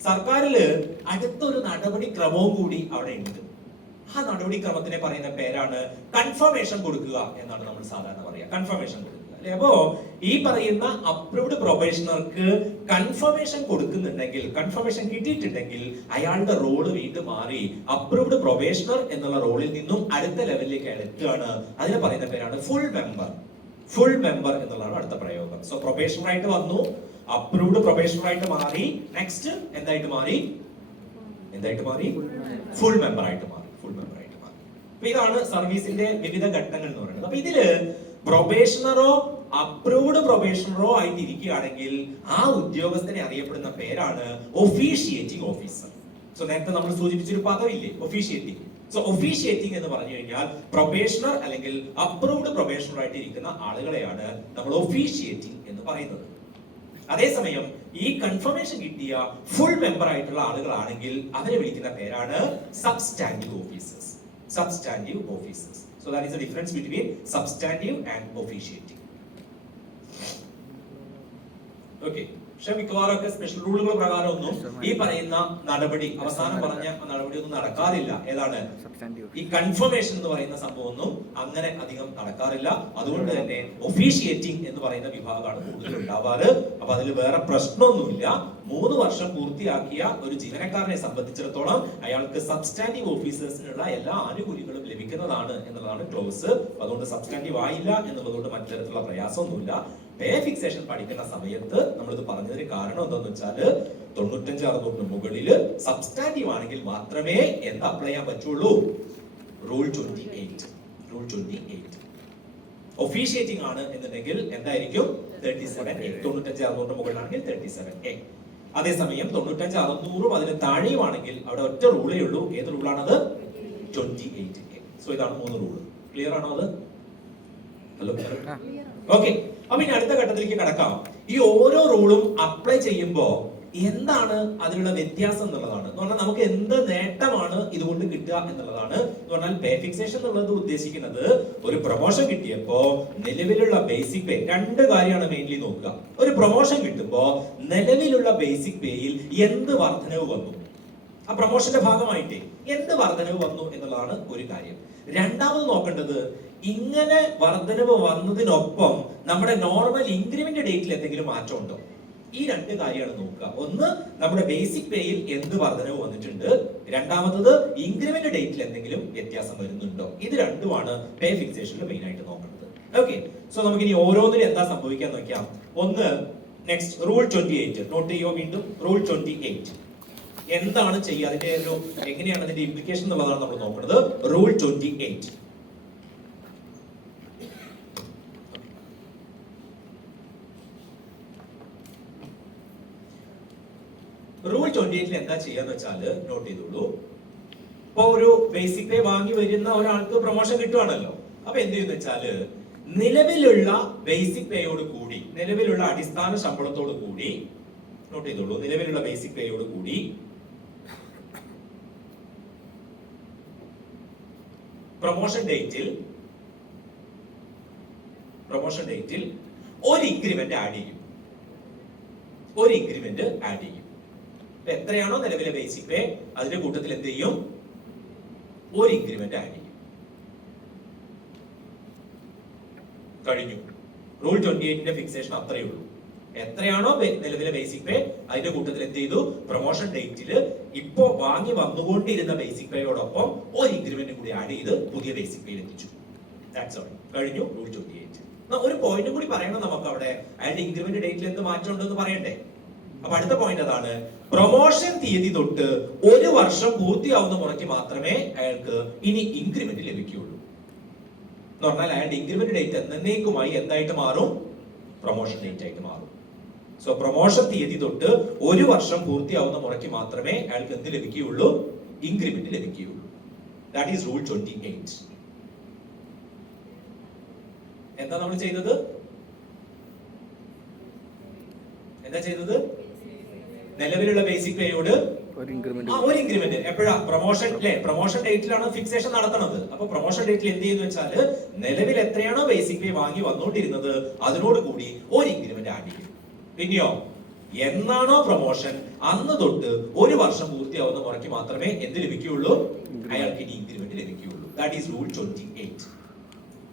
സർക്കാരില് അടുത്തൊരു നടപടിക്രമവും കൂടി അവിടെ ഉണ്ട്. ആ നടപടിക്രമത്തിനെ പറയുന്ന പേരാണ് കൺഫർമേഷൻ കൊടുക്കുക എന്നാണ് നമ്മൾ സാധാരണ പറയുക. കൺഫർമേഷൻ കൊടുക്കുക അല്ലെ? അപ്പോ ഈ പറയുന്ന അപ്രൂവ്ഡ് പ്രൊബേഷണർക്ക് കൺഫർമേഷൻ കൊടുക്കുന്നുണ്ടെങ്കിൽ, കൺഫർമേഷൻ കിട്ടിയിട്ടുണ്ടെങ്കിൽ അയാളുടെ റോള് വീണ്ടും മാറി അപ്രൂവ്ഡ് പ്രൊബേഷണർ എന്നുള്ള റോളിൽ നിന്നും അടുത്ത ലെവലിലേക്ക് അയാൾ എത്തുകയാണ്. അതിനെ പറയുന്ന പേരാണ് ഫുൾ മെമ്പർ. ഫുൾ മെമ്പർ എന്നുള്ളതാണ് അടുത്ത പ്രയോഗം. സോ പ്രൊബേഷണർ ആയിട്ട് വന്നു, അപ്രൂവ്ഡ് പ്രൊബേഷണർ ആയിട്ട് മാറി, നെക്സ്റ്റ് എന്തായിട്ട് മാറി? ഫുൾ മെമ്പർ ആയിട്ട് മാറി. അപ്പൊ ഇതാണ് സർവീസിന്റെ വിവിധ ഘട്ടങ്ങൾ എന്ന് പറയുന്നത്. അപ്പൊ ഇതില് പ്രൊബേഷണറോ അപ്രൂവ്ഡ് പ്രൊബേഷണറോ ആയിട്ട് ഇരിക്കുകയാണെങ്കിൽ ആ ഉദ്യോഗസ്ഥനെ അറിയപ്പെടുന്ന പേരാണ് ഒഫീഷ്യേറ്റിംഗ് ഓഫീസർ. സോ നേരത്തെ നമ്മൾ സൂചിപ്പിച്ചൊരു പദമില്ലേ, ഒഫീഷ്യേറ്റിംഗ്. സോ ഒഫീഷ്യേറ്റിംഗ് എന്ന് പറഞ്ഞു കഴിഞ്ഞാൽ പ്രൊബേഷണർ അല്ലെങ്കിൽ അപ്രൂവ്ഡ് പ്രൊബേഷണർ ആയിട്ട് ഇരിക്കുന്ന ആളുകളെയാണ് നമ്മൾ ഒഫീഷ്യേറ്റിംഗ് എന്ന് പറയുന്നത്. അതേസമയം ഈ കൺഫർമേഷൻ കിട്ടിയ ഫുൾ മെമ്പർ ആയിട്ടുള്ള ആളുകളാണെങ്കിൽ അവരെ വിളിക്കുന്ന പേരാണ് substantive officers. Substantive officers. So that is the difference between substantive and officiating. Okay. പക്ഷെ മിക്കവാറും ഒക്കെ സ്പെഷ്യൽ റൂളുകൾ പ്രകാരം ഒന്നും ഈ പറയുന്ന നടപടി, അവസാനം പറഞ്ഞ നടപടി ഒന്നും നടക്കാറില്ല. ഏതാണ്? ഈ കൺഫർമേഷൻ എന്ന് പറയുന്ന സംഭവം ഒന്നും അങ്ങനെ അധികം നടക്കാറില്ല. അതുകൊണ്ട് തന്നെ ഒഫീഷ്യേറ്റിംഗ് എന്ന് പറയുന്ന വിഭാഗമാണ് കൂടുതൽ ഉണ്ടാവാറ്. അപ്പൊ അതിൽ വേറെ പ്രശ്നമൊന്നുമില്ല. 3 വർഷം പൂർത്തിയാക്കിയ ഒരു ജീവനക്കാരനെ സംബന്ധിച്ചിടത്തോളം അയാൾക്ക് സബ്സ്റ്റാൻറ്റീവ് ഓഫീസേഴ്സിനുള്ള എല്ലാ ആനുകൂല്യങ്ങളും ലഭിക്കുന്നതാണ് എന്നുള്ളതാണ് ക്ലോസ്. അതുകൊണ്ട് സബ്സ്റ്റാൻറ്റീവ് ആയില്ല എന്നുള്ളതുകൊണ്ട് മറ്റു തരത്തിലുള്ള പ്രയാസമൊന്നുമില്ല. പേ ഫിക്സേഷൻ പഠിക്കുന്ന സമയത്ത് നമ്മളിത് പറഞ്ഞതിന് കാരണം എന്താണെന്ന് വെച്ചാൽ 95, 600 മുകളില് സബ്സ്റ്റാൻറ്റീവ് ആണെങ്കിൽ മാത്രമേ എന്താ അപ്ലൈ ചെയ്യാൻ പറ്റുള്ളൂ? റൂൾ 28. ഒഫീഷ്യേറ്റിംഗ് ആണ് എന്നുണ്ടെങ്കിൽ എന്തായിരിക്കും? 37A. 95, 600 മുകളിലാണെങ്കിൽ 37A. അതേസമയം 95, 600 അതിന് താഴെയുമാണെങ്കിൽ അവിടെ ഒറ്റ റൂളേ ഉള്ളൂ. ഏത് റൂളാണത്? 28A. സോ ഇതാണ് 3 റൂള്. ക്ലിയർ ആണോ അത്? Hello, okay. അപ്പൊ ഇനി അടുത്ത ഘട്ടത്തിലേക്ക് കടക്കാം. ഈ ഓരോ റൂളും അപ്ലൈ ചെയ്യുമ്പോൾ എന്താണ് അതിനുള്ള വ്യത്യാസം എന്നുള്ളതാണ്. എന്ന് പറഞ്ഞാൽ നമുക്ക് എന്ത് നേട്ടമാണ് ഇതുകൊണ്ട് കിട്ടുക എന്നുള്ളതാണ്. എന്ന് പറഞ്ഞാൽ പേ ഫിക്സേഷൻ എന്നുള്ളത് ഉദ്ദേശിക്കുന്നത് ഒരു പ്രൊമോഷൻ കിട്ടിയപ്പോ നിലവിലുള്ള ബേസിക് പേ, 2 കാര്യമാണ് മെയിൻലി നോക്കുക. ഒരു പ്രൊമോഷൻ കിട്ടുമ്പോ നിലവിലുള്ള ബേസിക് പേയിൽ എന്ത് വർധനവ് വന്നു, ആ പ്രൊമോഷന്റെ ഭാഗമായിട്ട് എന്ത് വർധനവ് വന്നു എന്നുള്ളതാണ് ഒരു കാര്യം. രണ്ടാമത് നോക്കേണ്ടത് ഇങ്ങനെ വർധനവ് വന്നതിനൊപ്പം നമ്മുടെ നോർമൽ ഇൻക്രിമെന്റ് ഡേറ്റിൽ എന്തെങ്കിലും മാറ്റം ഉണ്ടോ. ഈ 2 കാര്യമാണ് നോക്കുക. ഒന്ന്, നമ്മുടെ ബേസിക് പേയിൽ എന്ത് വർധനവ് വന്നിട്ടുണ്ട്. രണ്ടാമത്തത്, ഇൻക്രിമെന്റ് ഡേറ്റിൽ എന്തെങ്കിലും വ്യത്യാസം വരുന്നുണ്ടോ. ഇത് രണ്ടുമാണ് പേ ഫിക്സേഷനിൽ മെയിൻ ആയിട്ട് നോക്കുന്നത്. ഓക്കെ. സോ നമുക്ക് ഇനി ഓരോന്നിനും എന്താ സംഭവിക്കാൻ നോക്കാം. ഒന്ന്, നെക്സ്റ്റ് റൂൾ 28 നോട്ട് ചെയ്യുമോ വീണ്ടും. റൂൾ 28 എന്താണ് ചെയ്യുക, അതിന്റെ ഒരു എങ്ങനെയാണ് അതിന്റെ ഇംപ്ലിക്കേഷൻ എന്നുള്ളതാണ് നമ്മൾ നോക്കുന്നത്. റൂൾ 28. റൂൾ 28 എന്താ ചെയ്യാന്ന് വെച്ചാല് നോട്ട് ചെയ്തോളൂ. ഇപ്പൊ ഒരു ബേസിക് പേ വാങ്ങി വരുന്ന ഒരാൾക്ക് പ്രൊമോഷൻ കിട്ടുവാണല്ലോ. അപ്പൊ എന്ത് ചെയ്യുന്ന വെച്ചാല് നിലവിലുള്ള ബേസിക് പേയോട് കൂടി, നിലവിലുള്ള അടിസ്ഥാന ശമ്പളത്തോട് കൂടി, നോട്ട് ചെയ്തോളൂ, നിലവിലുള്ള ബേസിക് പേയോട് കൂടി പ്രൊമോഷൻ ഡേറ്റിൽ ഒരു ഇൻക്രിമെന്റ് ആഡ് ചെയ്യും. ഒരു ഇൻക്രിമെന്റ് ആഡ് ചെയ്യും. എത്രയാണോ നിലവിലെ ബേസിക് പേ അതിന്റെ കൂട്ടത്തിൽ എന്ത് ചെയ്യും? ഒരു ഇൻക്രിമെന്റ് ആഡ് ചെയ്യും. കഴിഞ്ഞു. റൂൾ 28ന്റെ ഫിക്സേഷൻ അത്രയേ ഉള്ളൂ. എത്രയാണോ നിലവിലെ ബേസിക് പേ അതിന്റെ കൂട്ടത്തിൽ എന്ത് ചെയ്തു? പ്രൊമോഷൻ ഡേറ്റില് ഇപ്പോ വാങ്ങി വന്നുകൊണ്ടിരുന്ന ബേസിക് പേയോടൊപ്പം ഒരു ഇൻക്രിമെന്റ് കൂടി ആഡ് ചെയ്ത് പുതിയ ബേസിക് പേയിൽ എത്തിച്ചു. That's all. കഴിഞ്ഞു റൂൾ 28. ഒരു പോയിന്റ് കൂടി പറയണം നമുക്ക് അവിടെ. അയാളുടെ ഇൻക്രിമെന്റ് ഡേറ്റിൽ എന്ത് മാറ്റം ഉണ്ടെന്ന് പറയണ്ടേ? അപ്പൊ അടുത്ത പോയിന്റ് അതാണ്, പ്രൊമോഷൻ തീയതി തൊട്ട് ഒരു വർഷം പൂർത്തിയാവുന്ന മുറയ്ക്ക് മാത്രമേ അയാൾക്ക് ഇനി ഇൻക്രിമെന്റ് ലഭിക്കുകയുള്ളൂ. എന്ന് പറഞ്ഞാൽ അയാളുടെ ഇൻക്രിമെന്റ് ഡേറ്റ് എന്നേക്കുമായി എന്തായിട്ട് മാറും? പ്രൊമോഷൻ ഡേറ്റ് ആയിട്ട് മാറും. സോ പ്രൊമോഷൻ തീയതി തൊട്ട് ഒരു വർഷം പൂർത്തിയാവുന്ന മുറയ്ക്ക് മാത്രമേ അയാൾക്ക് എന്ത് ലഭിക്കുകയുള്ളൂ? ഇൻക്രിമെന്റ് ലഭിക്കുകയുള്ളൂ. That is rule 28. എന്താ നമ്മൾ ചെയ്തത്? നിലവിലുള്ള ബേസിക് പേയോട് ഒരു ഇൻക്രിമെന്റ് എപ്പോഴാ? പ്രൊമോഷൻ അല്ലെ? പ്രൊമോഷൻ ഡേറ്റിലാണ് ഫിക്സേഷൻ നടത്തുന്നത്. അപ്പൊ പ്രൊമോഷൻ ഡേറ്റിൽ എന്ത് ചെയ്യുന്ന വെച്ചാല് നിലവിൽ എത്രയാണോ ബേസിക് പേ വാങ്ങി വന്നുകൊണ്ടിരുന്നത് അതിനോട് കൂടി ഒരു ഇൻക്രിമെന്റ് ആഡ് ചെയ്യും. പിന്നെയോ എന്നാണോ പ്രൊമോഷൻ അന്ന് തൊട്ട് ഒരു വർഷം പൂർത്തിയാവുന്ന മുറയ്ക്ക് മാത്രമേ എന്ത് ലഭിക്കുകയുള്ളൂ? അയാൾക്ക് ഇനി ഇൻക്രിമെന്റ് ലഭിക്കുകയുള്ളൂ. That is rule 28.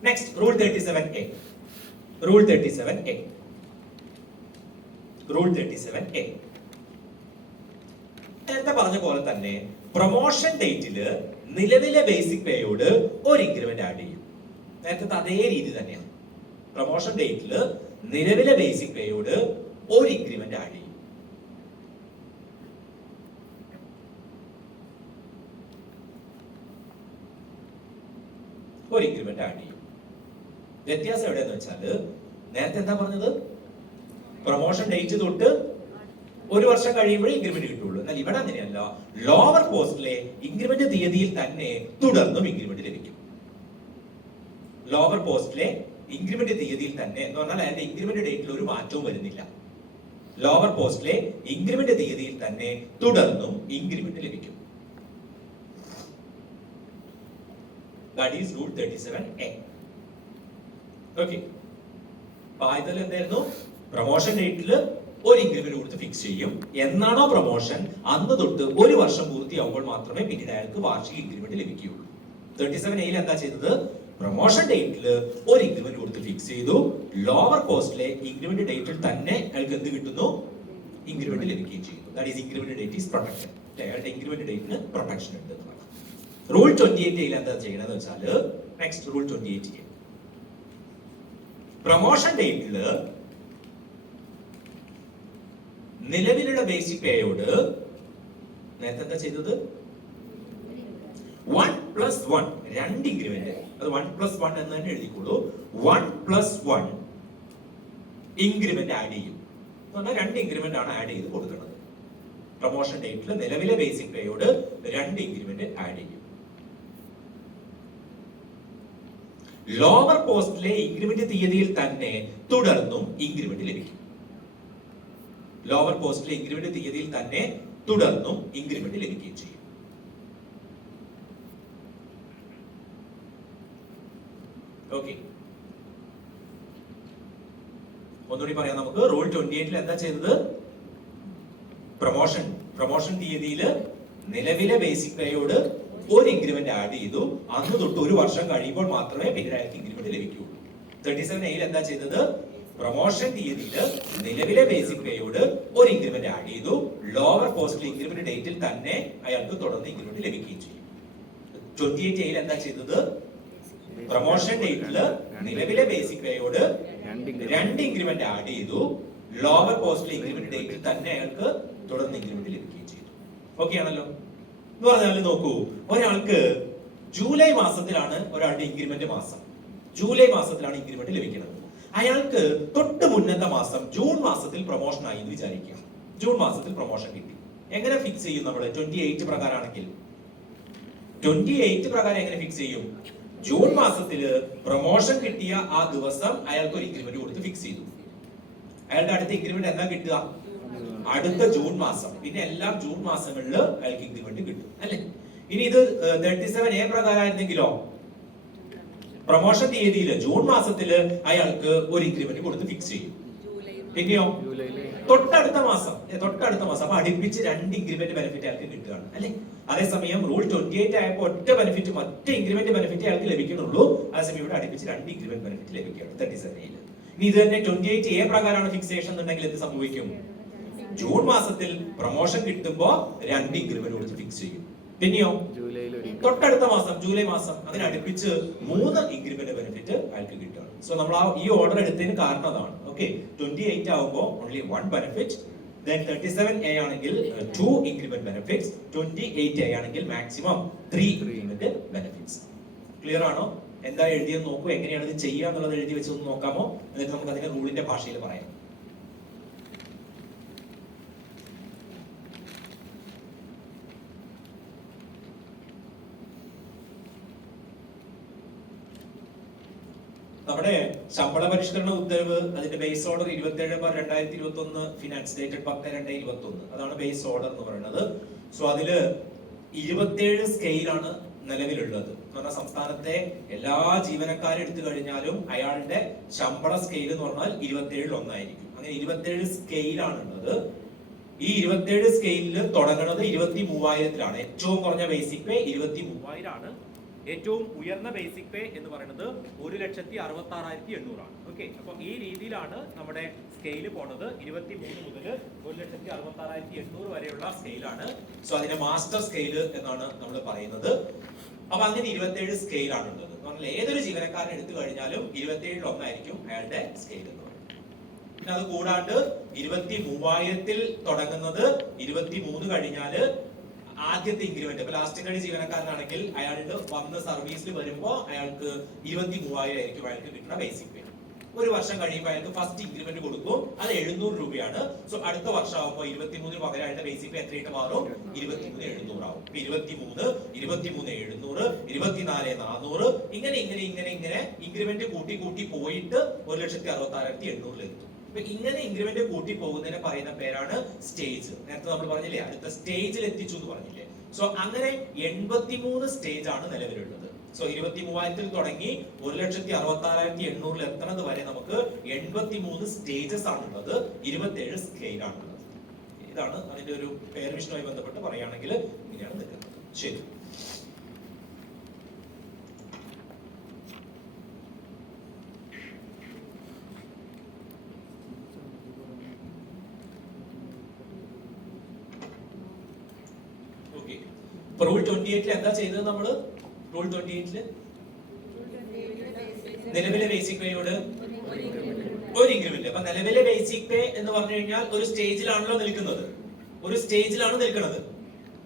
Next rule 37A. Rule 37A. Rule 37A. നേരത്തെ പറഞ്ഞ പോലെ തന്നെ പ്രൊമോഷൻ ഡേറ്റില് നിലവിലെ ബേസിക് പേയോട് ഒരു ഇൻക്രിമെന്റ് ആഡ് ചെയ്യും. നേരത്തെ അതേ രീതി തന്നെയാണ്. പ്രൊമോഷൻ ഡേറ്റില് നിലവിലെ ബേസിക് പേയോട് ഒരു ഇൻക്രിമെന്റ് ആഡ് ചെയ്യും. ഒരു ഇൻക്രിമെന്റ് ആഡ് ചെയ്യും. വ്യത്യാസം എവിടെയെന്ന് വെച്ചാല് നേരത്തെ എന്താ പറഞ്ഞത്? പ്രൊമോഷൻ ഡേറ്റ് തൊട്ട് ഒരു വർഷം കഴിയുമ്പോഴേ ഇൻക്രിമെന്റ് കിട്ടുള്ളൂ. എന്നാൽ ഇവിടെ അങ്ങനെയല്ല. ലോവർ പോസ്റ്റിലെ ഇൻക്രിമെന്റ് തീയതിയിൽ തന്നെ തുടർന്നും ഇൻക്രിമെന്റ് ലഭിക്കും. ലോവർ പോസ്റ്റിലെ ഇൻക്രിമെന്റ് തീയതിയിൽ തന്നെ എന്ന് പറഞ്ഞാൽ അതിന്റെ ഇൻക്രിമെന്റ് ഡേറ്റിൽ ഒരു മാറ്റവും വരുന്നില്ല. ലോവർ പോസ്റ്റിലെ ഇൻക്രിമെന്റ് തീയതിയിൽ തന്നെ തുടർന്നും ഇൻക്രിമെന്റ് ലഭിക്കും. That is rule 37A. Okay. ഇതിൽ എന്തായിരുന്നു? പ്രൊമോഷൻ ഡേറ്റിൽ ഒരു ഇൻക്രിമെന്റ് കൊടുത്ത് ഫിക്സ് ചെയ്യും. എന്നാണോ പ്രൊമോഷൻ അന്ന് തൊട്ട് ഒരു വർഷം പൂർത്തിയാവുമ്പോൾ മാത്രമേ പിന്നീട് അയാൾക്ക് വാർഷിക ഇൻക്രിമെന്റ് ലഭിക്കുകയുള്ളൂ. 37A എന്താ ചെയ്തത്? പ്രൊമോഷൻ ഡേറ്റിൽ ഒരു ഇൻക്രിമെന്റ് കൊടുത്ത് ഫിക്സ് ചെയ്തു. ലോവർ പോസ്റ്റിലെ ഇൻക്രിമെന്റ് ഡേറ്റിൽ തന്നെ അയാൾക്ക് എന്ത് കിട്ടുന്നു? ഇൻക്രിമെന്റ് ലഭിക്കുകയും ചെയ്യുന്നു. That is increment date is protected. അയാളുടെ ഇൻക്രിമെന്റ് ഡേറ്റിന് പ്രൊട്ടക്ഷൻ ഉണ്ട്. റൂൾ 28A എന്താ ചെയ്യണമെന്ന് വെച്ചാല് നെക്സ്റ്റ് റൂൾ 28A. പ്രൊമോഷൻ ഡേറ്റില് നിലവിലുള്ള ബേസിക് പേയോട് നേരത്തെ എന്താ ചെയ്തത്? 1+1 രണ്ട് ഇൻക്രിമെന്റ്. അത് 1+1 എന്ന് തന്നെ എഴുതിക്കോളൂ. 1+1 ഇൻക്രിമെന്റ് ആഡ് ചെയ്യും. രണ്ട് ഇൻക്രിമെന്റ് ആണ് ആഡ് ചെയ്ത് കൊടുക്കുന്നത്. പ്രൊമോഷൻ ഡേറ്റിൽ നിലവിലെ ബേസിക് പേയോട് രണ്ട് ഇൻക്രിമെന്റ് ആഡ് ചെയ്യും. ലോവർ പോസ്റ്റിലെ ഇൻക്രിമെന്റ് തീയതിയിൽ തന്നെ തുടർന്നും ഇൻക്രിമെന്റ് ലഭിക്കും. ലോവർ പോസ്റ്റിലെ ഇൻക്രിമെന്റ് തീയതിയിൽ തന്നെ തുടർന്നും ഇൻക്രിമെന്റ് ലഭിക്കുകയും ചെയ്യും. ഓക്കെ. ഒന്നുകൂടി പറയാം നമുക്ക്. റൂൾ 28 എന്താ ചെയ്തത്? പ്രൊമോഷൻ തീയതിയിൽ നിലവിലെ ബേസിക് പേയോട് ഒരു ഇൻക്രിമെന്റ് ആഡ് ചെയ്തു. അന്ന് തൊട്ട് ഒരു വർഷം കഴിയുമ്പോൾ മാത്രമേ പിന്നീട് അയാൾക്ക് ഇൻക്രിമെന്റ് ലഭിക്കുകയുള്ളൂ. 37A എന്താ ചെയ്തത്? പ്രൊമോഷൻ തീയതിയിൽ നിലവിലെ ബേസിക് പേയോട് ഒരു ഇൻക്രിമെന്റ് ആഡ് ചെയ്തു. ലോവർ പോസ്റ്റിൽ ഇൻക്രിമെന്റ് ഡേറ്റിൽ തന്നെ അയാൾക്ക് തുടർന്ന് ഇൻക്രിമെന്റ് ലഭിക്കുകയും ചെയ്യും. 28A എന്താ ചെയ്തത്? പ്രൊമോഷൻ ഡേറ്റിൽ നിലവിലെ ബേസിക് പേയോട് രണ്ട് ഇൻക്രിമെന്റ് ആഡ് ചെയ്തു. ലോവർ പോസ്റ്റിൽ ഇൻക്രിമെന്റ് ഡേറ്റിൽ തന്നെ അയാൾക്ക് തുടർന്ന് ഇൻക്രിമെന്റ് ലഭിക്കുകയും ചെയ്തു. ഓക്കെ ആണല്ലോ? എന്ന് പറഞ്ഞാൽ നോക്കൂ, ഒരാൾക്ക് ജൂലൈ മാസത്തിലാണ് ഒരാളുടെ ഇൻക്രിമെന്റ് മാസം. ജൂലൈ മാസത്തിലാണ് ഇൻക്രിമെന്റ് ലഭിക്കുന്നത്. അയാൾക്ക് തൊട്ട് മുന്നത്തെ മാസം ജൂൺ മാസത്തിൽ പ്രൊമോഷൻ ആയി എന്ന് വിചാരിക്കുക. ജൂൺ മാസത്തിൽ പ്രൊമോഷൻ കിട്ടി. എങ്ങനെ ഫിക്സ് ചെയ്യും നമ്മൾ 28 പ്രകാരമാണെങ്കിൽ? 28 പ്രകാരം എങ്ങനെ ഫിക്സ് ചെയ്യും? ജൂൺ മാസത്തില് പ്രൊമോഷൻ കിട്ടിയ ആ ദിവസം അയാൾക്ക് ഒരു ഇൻക്രിമെന്റ് കൊടുത്ത് ഫിക്സ് ചെയ്തു. അയാളുടെ അടുത്ത ഇൻക്രിമെന്റ് എന്താ കിട്ടുക? അടുത്ത ജൂൺ മാസം. പിന്നെ എല്ലാം ജൂൺ മാസങ്ങളിൽ അയാൾക്ക് ഇൻക്രിമെന്റ് കിട്ടും അല്ലെ? ഇനി ഇത് 37A പ്രകാരമായിരുന്നെങ്കിലോ, പ്രൊമോഷൻ തീയതിയില് ജൂൺ മാസത്തില് അയാൾക്ക് ഒരു ഇൻക്രിമെന്റ് കൊടുത്ത് ഫിക്സ് ചെയ്യും. പിന്നെയോ തൊട്ടടുത്ത മാസം അപ്പൊ അടുപ്പിച്ച് 2 ഇൻക്രിമെന്റ് ബെനിഫിറ്റ് അയാൾക്ക് കിട്ടുകയാണ് അല്ലെ? അതേസമയം റൂൾ 28 ആയപ്പോൾ ഒറ്റ ഇൻക്രിമെന്റ് ബെനിഫിറ്റ് അയാൾക്ക് ലഭിക്കുന്നുള്ളൂ. അതേസമയം ഇവിടെ അടുപ്പിച്ച് 2 ഇൻക്രിമെന്റ് ബെനിഫിറ്റ് ലഭിക്കുകയാണ് 37A. ഇനി ഇത് തന്നെ 28A പ്രകാരമാണ് ഫിക്സേഷൻ എന്നുണ്ടെങ്കിൽ എന്ത് സംഭവിക്കും? ജൂൺ മാസത്തിൽ പ്രൊമോഷൻ കിട്ടുമ്പോ 2 ഇൻക്രിമെന്റ് കൊടുത്ത് ഫിക്സ് ചെയ്യും. പിന്നെയോ തൊട്ടടുത്ത മാസം ജൂലൈ മാസം അതിനടുപ്പിച്ച് 3 ഇൻക്രിമെന്റ് ബെനിഫിറ്റ് അയാൾക്ക് കിട്ടുകയാണ്. സോ നമ്മൾ ഈ ഓർഡർ എടുത്തതിന് കാരണം അതാണ്. ഓക്കെ, 28 ആവുമ്പോൾ ഓൺലി 1 ബെനിഫിറ്റ്, then 37A ആണെങ്കിൽ 2 ഇൻക്രിമെന്റ് ബെനിഫിറ്റ്സ്, 28A ആണെങ്കിൽ മാക്സിമം 3 ഇൻക്രിമെന്റ് ബെനിഫിറ്റ്സ്. ക്ലിയർ ആണോ? എന്താ എഴുതിയെന്ന് നോക്കൂ. എങ്ങനെയാണ് ഇത് ചെയ്യുക എന്നുള്ളത് എഴുതി വെച്ച് ഒന്ന് നോക്കാമോ? എന്നിട്ട് നമുക്ക് അതിന്റെ റൂളിന്റെ ഭാഷയിൽ പറയാം. നമ്മുടെ ശമ്പള പരിഷ്കരണ ഉത്തരവ് അതിന്റെ ബേസ് ഓർഡർ 27/2021 ഫിനാൻസ് ഡേറ്റഡ് 10/2/21 അതാണ് ബേസ് ഓർഡർ എന്ന് പറയുന്നത്. സോ അതില് 27 സ്കെയിലാണ് നിലവിലുള്ളത്. എന്ന് പറഞ്ഞാൽ സംസ്ഥാനത്തെ എല്ലാ ജീവനക്കാരും എടുത്തു കഴിഞ്ഞാലും അയാളുടെ ശമ്പള സ്കെയിൽ എന്ന് പറഞ്ഞാൽ 27 ഒന്നായിരിക്കും. അങ്ങനെ 27 സ്കെയിലാണ് ഉള്ളത്. ഈ 27 സ്കെയിലിൽ തുടങ്ങുന്നത് 23,000-ലാണ്. ഏറ്റവും കുറഞ്ഞ ബേസിക് പേ 23,000 ആണ്. ഏറ്റവും ഉയർന്ന ബേസിക് പേ എന്ന് പറയുന്നത് 1,66,800 ആണ്. ഓക്കെ, അപ്പൊ ഈ രീതിയിലാണ് നമ്മുടെ സ്കെയിൽ പോണത്. 23 മുതൽ 1,66,800 വരെയുള്ള സ്കെയിലാണ്. സോ അതിന്റെ മാസ്റ്റർ സ്കെയിൽ എന്നാണ് നമ്മൾ പറയുന്നത്. അപ്പൊ അങ്ങനെ 27 സ്കെയിൽ ആണുള്ളത്. പറഞ്ഞാൽ ഏതൊരു ജീവനക്കാരൻ എടുത്തു കഴിഞ്ഞാലും 27 ഒന്നായിരിക്കും അയാളുടെ സ്കെയിൽ എന്ന് പറയുന്നത്. പിന്നെ അത് കൂടാണ്ട് 23,000-ൽ തുടങ്ങുന്നത് 23 കഴിഞ്ഞാല് ആദ്യത്തെ ഇൻക്രിമെന്റ്. ഇപ്പൊ ലാസ്റ്റ് കഴിഞ്ഞ ജീവനക്കാരനാണെങ്കിൽ അയാളുടെ വന്ന് സർവീസിൽ വരുമ്പോ അയാൾക്ക് 23,000 ആയിരിക്കും അയാൾക്ക് കിട്ടുന്ന ബേസിക് പേ. ഒരു വർഷം കഴിയുമ്പോൾ അയാൾക്ക് ഫസ്റ്റ് ഇൻക്രിമെന്റ് കൊടുക്കും. അത് 700 രൂപയാണ്. സോ അടുത്ത വർഷം ആവുമ്പോൾ 23 പകരം അയാളുടെ ബേസിക് പേ എത്രയായിട്ട് മാറും? 23,700 ആവും. 23, 23,700, 24,400 ഇങ്ങനെ ഇൻക്രിമെന്റ് കൂട്ടി പോയിട്ട് 1,66,800 എത്തും. അപ്പൊ ഇങ്ങനെ ഇൻക്രിമെന്റ് കൂട്ടി പോകുന്നതിനെ പറയുന്ന പേരാണ് സ്റ്റേജ്. നേരത്തെ നമ്മൾ പറഞ്ഞില്ലേ അടുത്ത സ്റ്റേജിൽ എത്തിച്ചു എന്ന് പറഞ്ഞില്ലേ. സോ അങ്ങനെ 83 സ്റ്റേജ് ആണ് നിലവിലുള്ളത്. സോ 23,000-ൽ തുടങ്ങി 1,66,800-ൽ എത്തുന്നത് വരെ നമുക്ക് 83 സ്റ്റേജസ് ആണുള്ളത്. 27 സ്കെയിൽ ആണുള്ളത്. ഇതാണ് അതിന്റെ ഒരു പെയർ വിഷനുമായി ബന്ധപ്പെട്ട് പറയുകയാണെങ്കിൽ ഇങ്ങനെയാണ് നിൽക്കുന്നത്. ശരി, റൂൾ 28-ൽ എന്താ ചെയ്തത് നമ്മള്? റൂൾ 28-ല് നിലവിലെ ബേസിക് പേയോട് ഒരു ഇൻക്രിമെന്റ്. അപ്പൊ നിലവിലെ ബേസിക് പേ എന്ന് പറഞ്ഞു കഴിഞ്ഞാൽ ഒരു സ്റ്റേജിലാണല്ലോ നിൽക്കുന്നത്.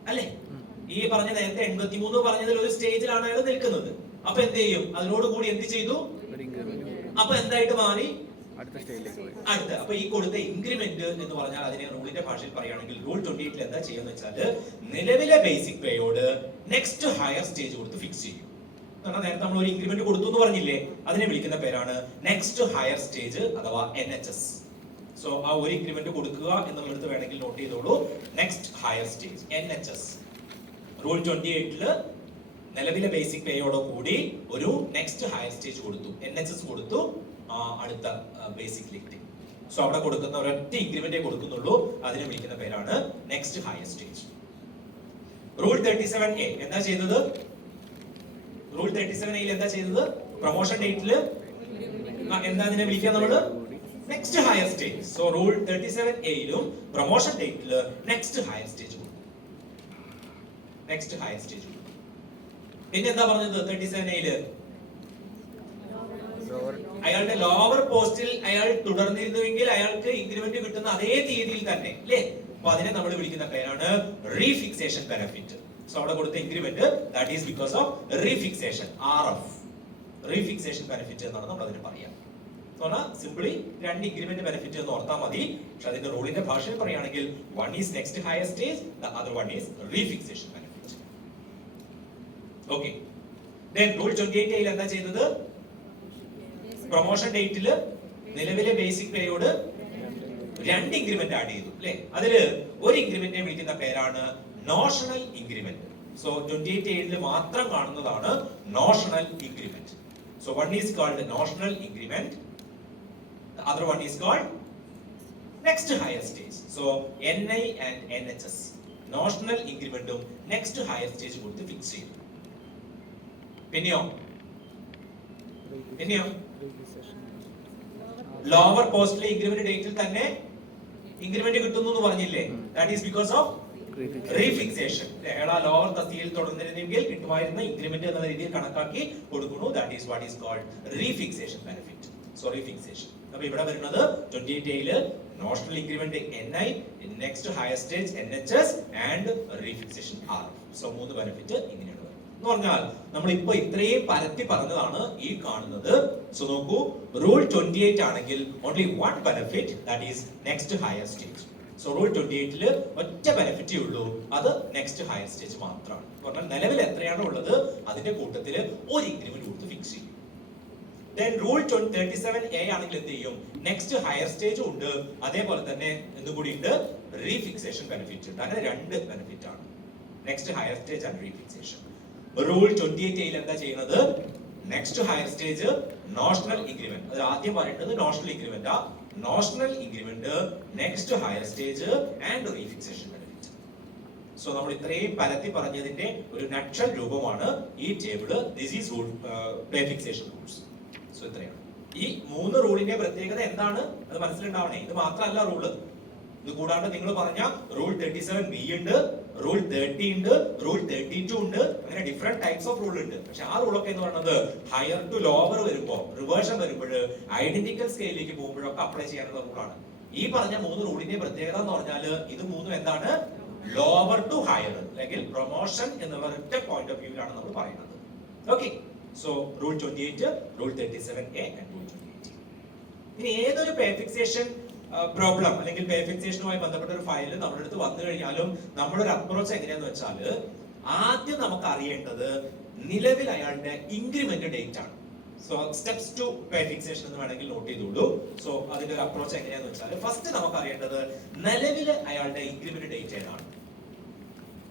അല്ലെ? ഈ പറഞ്ഞ നേരത്തെ 83 പറഞ്ഞതിൽ ഒരു സ്റ്റേജിലാണ് അയാൾ നിൽക്കുന്നത്. അപ്പൊ എന്ത് ചെയ്യും? അതിനോട് കൂടി എന്ത് ചെയ്തു? അപ്പൊ എന്തായിട്ട് മാറി? അടുത്ത. അപ്പൊ ഈ കൊടുത്ത ഇൻക്രിമെന്റ് എന്ന് പറഞ്ഞാൽ അതിനെ റൂളിന്റെ ഭാഷയിൽ പറയുകയാണെങ്കിൽ റൂൾ 28-ൽ എന്താ ചെയ്യുന്ന വെച്ചാല് നിലവിലെ ബേസിക് പേയോട് നെക്സ്റ്റ് ഹയർ സ്റ്റേജ് കൊടുത്ത് ഫിക്സ് ചെയ്യും. നേരത്തെ നമ്മൾ ഒരു ഇൻക്രിമെന്റ് കൊടുത്തു എന്ന് പറഞ്ഞില്ലേ, അതിനെ വിളിക്കുന്ന പേരാണ് നെക്സ്റ്റ് ഹയർ സ്റ്റേജ് അഥവാ NHS. സോ ആ ഒരു ഇൻക്രിമെന്റ് കൊടുക്കുക എന്നുള്ളത് വേണമെങ്കിൽ നോട്ട് ചെയ്തോളൂ. Next higher stage NHS. Rule 28-ല് നിലവിലെ ബേസിക് പേയോട് കൂടി ഒരു നെക്സ്റ്റ് ഹയർ സ്റ്റേജ് കൊടുത്തു, NHS കൊടുത്തു അടുത്ത ബേസിക് ലിഫ്റ്റിംഗ്. സോ അവിടെ കൊടുക്കുന്ന ഒരൊറ്റ ഇൻക്രിമെന്റേ കൊടുക്കുന്നുള്ളൂ. അതിനെ വിളിക്കുന്ന പേരാണ് next higher stage. Rule 37A എന്താ ചെയ്തത്? റൂൾ 37A-ൽ എന്താ ചെയ്തത്? പ്രൊമോഷൻ ഡേറ്റില് എന്താ അതിനെ വിളിക്കുക നമ്മള്? Next higher stage. So rule 37A-ലും പ്രൊമോഷൻ ഡേറ്റില് നെക്സ്റ്റ് ഹയർ സ്റ്റേജ് കൊടുക്കും. പിന്നെ എന്താ പറഞ്ഞത് 37A-ല്? അയാളുടെ ലോവർ പോസ്റ്റിൽ അയാൾ തുടർന്നിരുന്നുവെങ്കിൽ അയാൾക്ക് ഇൻക്രിമെന്റ് കിട്ടുന്ന അതേ തീയതിയിൽ തന്നെ അല്ലേ? അപ്പൊ അതിനെ നമ്മൾ വിളിക്കുന്ന പേരാണ് റീഫിക്സേഷൻ ബെനിഫിറ്റ്. സോ അവിടെ കൊടുത്ത increment that is because of refixation, RF, refixation benefit എന്നാണ് നമ്മൾ അതിന് പറയാം. സിംപിളി രണ്ട് ഇൻക്രിമെന്റ് ബെനിഫിറ്റ് എന്ന് ഓർത്താൽ മതി. പക്ഷെ അതിന്റെ റൂളിന്റെ ഭാഷയിൽ പറയുകയാണെങ്കിൽ one is next higher stage, the other one is refixation benefit. Okay, then rule 28 ൽ എന്താ ചെയ്തത്? പ്രൊമോഷൻ ഡേറ്റിൽ നിലവിലെ ബേസിക് പേയോട് രണ്ട് ഇൻക്രിമെന്റ് ആഡ് ചെയ്തു അല്ലേ? അതില് ഒരു ഇൻക്രിമെന്റിനെ വിളിക്കുന്ന പേരാണ് നോഷണൽ ഇൻക്രിമെന്റ്. സോ 28 ൽ മാത്രം കാണുന്നതാണ് notional increment. So one is called notional increment, the other one is called next higher stage. So NI and NHS notional ഇൻക്രിമെന്റും നെക്സ്റ്റ് ഹയർ സ്റ്റേജ് കൊടുത്ത് ഫിക്സ് ചെയ്തു. പിന്നെയോ ലോവർ പോസ്റ്റിലെ ഇൻക്രിമെന്റ് ഡേറ്റിൽ തന്നെ ഇൻക്രിമെന്റ് കിട്ടുന്നു എന്ന് പറഞ്ഞില്ലേ? That is because of refixation. അയാൾ ലോവർ തസ്തികയിൽ തുടർന്നിരുന്നെങ്കിൽ കിട്ടുമായിരുന്ന ഇൻക്രിമെന്റ് എന്ന രീതിയിൽ കണക്കാക്കി കൊടുക്കുന്നു. That is what is called refixation benefit. So refixation. അപ്പൊ ഇവിടെ വരുന്നത് 28 ൽ notional increment NI, next higher stage NHS and refixation R. So മൂന്ന് ബെനിഫിറ്റ് ഇങ്ങനെയാണ് വരുന്നത്. എന്ന് പറഞ്ഞാൽ നമ്മൾ ഇപ്പോ ഇത്രയും പരത്തി പറഞ്ഞതാണ് ഈ കാണുന്നത്. സോ നോക്കൂ, റൂൾ 28 ആണെങ്കിൽ only one benefit, that is next higher stage. So rule 28 ൽ ഒറ്റ ബെനിഫിറ്റേ ഉള്ളൂ, അത് നെക്സ്റ്റ് ഹയർ സ്റ്റേജ് മാത്രമാണ്. പറഞ്ഞാൽ നിലവിൽ എത്രയാണോ ഉള്ളത് അതിന്റെ കൂട്ടത്തിൽ ഒരു ഇൻക്രിമെന്റ് കൊടുത്ത് ഫിക്സ് ചെയ്യും. ദെൻ റൂൾ 37A ആണെങ്കിൽ എന്ത് ചെയ്യും? നെക്സ്റ്റ് ഹയർ സ്റ്റേജ് ഉണ്ട്, അതേപോലെ തന്നെ എന്തും കൂടി ഉണ്ട്, റീഫിക്സേഷൻ ബെനിഫിറ്റ് ഉണ്ട്. അങ്ങനെ രണ്ട് ബെനിഫിറ്റ് ആണ്, next higher stage and refixation. Rule 28A ൽ എന്താ ചെയ്യുന്നത്? Next higher stage notional increment, അത് ആദ്യം പറയേണ്ടത് നോഷണൽ ഇൻക്രിമെന്റ് ആ notional increment, next higher stage and refixation benefit. So നമ്മൾ ഇത്രയും പരത്തി പറഞ്ഞതിന്റെ ഒരു നക്ഷൽ രൂപമാണ് ഈ table. This is rule pay fixation rules. So ഇത്രയാണ്. ഈ മൂന്ന് റൂളിന്റെ പ്രത്യേകത എന്താണ് അത് മനസ്സിലുണ്ടാവണേ. ഇത് മാത്രമല്ല റൂള്, ഇത് കൂടാണ്ട് നിങ്ങൾ പറഞ്ഞ റൂൾ 37B ഉണ്ട്, റൂൾ 30 ഉണ്ട്, റൂൾ 32 ഉണ്ട്. അങ്ങനെ ഡിഫറെന്റ് ടൈപ്സ് ഓഫ് റൂൾ ഉണ്ട്. പക്ഷെ ആ റൂളൊക്കെ എന്ന് പറയുന്നത് ഹയർ ടു ലോവർ വരുമ്പോ, റിവേർഷൻ വരുമ്പോൾ, ഐഡന്റിക്കൽ സ്കെയിലേക്ക് പോകുമ്പോഴൊക്കെ അപ്ലൈ ചെയ്യാനുള്ള റൂളാണ്. ഈ പറഞ്ഞ മൂന്ന് റൂളിന്റെ പ്രത്യേകത എന്ന് പറഞ്ഞാൽ ഇത് മൂന്നും എന്താണ്? ലോവർ ടു ഹയർ അല്ലെങ്കിൽ പ്രൊമോഷൻ എന്നുള്ള ഒറ്റ പോയിന്റ് ഓഫ് വ്യൂവിലാണ് നമ്മൾ പറയുന്നത്. Okay, so rule 28, rule 37A and rule 28. ഇനി ഏതൊരു പേ ഫിക്സേഷൻ പ്രോബ്ലം അല്ലെങ്കിൽ പേ ഫിക്സേഷനുമായി ബന്ധപ്പെട്ട ഒരു ഫയൽ നമ്മുടെ അടുത്ത് വന്നു കഴിഞ്ഞാലും നമ്മളൊരു അപ്രോച്ച് എങ്ങനെയാന്ന് വെച്ചാൽ ആദ്യം നമുക്ക് അറിയേണ്ടത് നിലവിൽ അയാളുടെ ഇൻക്രിമെന്റ് ഡേറ്റ് ആണ്. So steps to pay fixation എന്ന് വേണമെങ്കിൽ നോട്ട് ചെയ്തോളൂ. സോ അതിന്റെ ഒരു അപ്രോച്ച് എങ്ങനെയാന്ന് വെച്ചാൽ ഫസ്റ്റ് നമുക്ക് അറിയേണ്ടത് നിലവിൽ അയാളുടെ ഇൻക്രിമെന്റ് ഡേറ്റ് ഏതാണ്.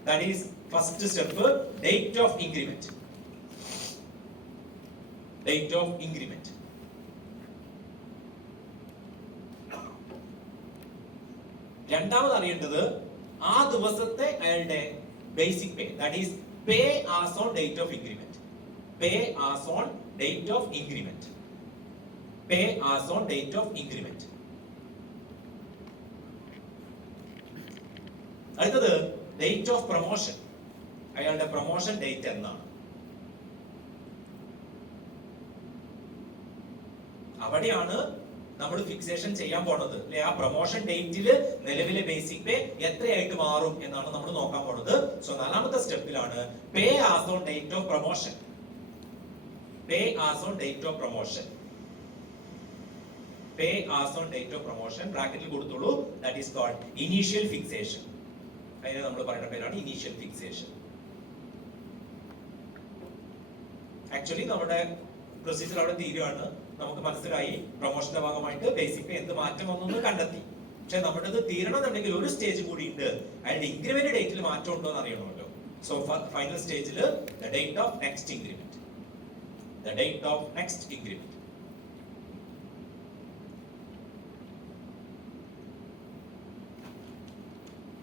That is first step, date of increment. Date of increment. രണ്ടാമത് അറിയേണ്ടത് ആ ദിവസത്തെ അയാളുടെ basic pay, that is pay as on date of increment. Pay as on date of increment. Pay as on date of increment. അടുത്തത് date of promotion. അയാളുടെ promotion date എന്നാണ്. അവിടെയാണ് നമ്മൾ ഫിക്സേഷൻ ചെയ്യാൻ പോണത് അല്ലെ. ആ പ്രൊമോഷൻ ഡേറ്റിൽ നിലവിലെ ബേസിക് പേ എത്രയായിട്ട് മാറും എന്നാണ് നമ്മൾ നോക്കാൻ പോണത്. സോ നാലാമത്തെ സ്റ്റെപ്പിലാണ് pay as on date of promotion. Pay as on date of promotion. Pay as on date of promotion ബ്രാക്കറ്റിൽ കൊടുത്തോളൂ. That is called initial fixation. അതിനെ നമ്മൾ പറയുന്ന പേരാണ് ഇനീഷ്യൽ ഫിക്സേഷൻ. ആക്ച്വലി നമ്മുടെ പ്രൊസീജിയർ അവിടെ തീരുകയാണ്. നമുക്ക് മനസ്സിലായി പ്രൊമോഷന്റെ ഭാഗമായിട്ട് ബേസിക് പേ എന്ത് മാറ്റം വന്നു കണ്ടെത്തി. പക്ഷെ നമ്മുടെ ഇത് തീരണമെന്നുണ്ടെങ്കിൽ ഒരു സ്റ്റേജ് കൂടി ഉണ്ട്. അതിന്റെ ഇൻക്രിമെന്റ് ഡേറ്റിൽ മാറ്റം ഉണ്ടോ എന്ന് അറിയണമല്ലോ. സോ ഫൈനൽ സ്റ്റേജിൽ the date of next increment. The date of next increment.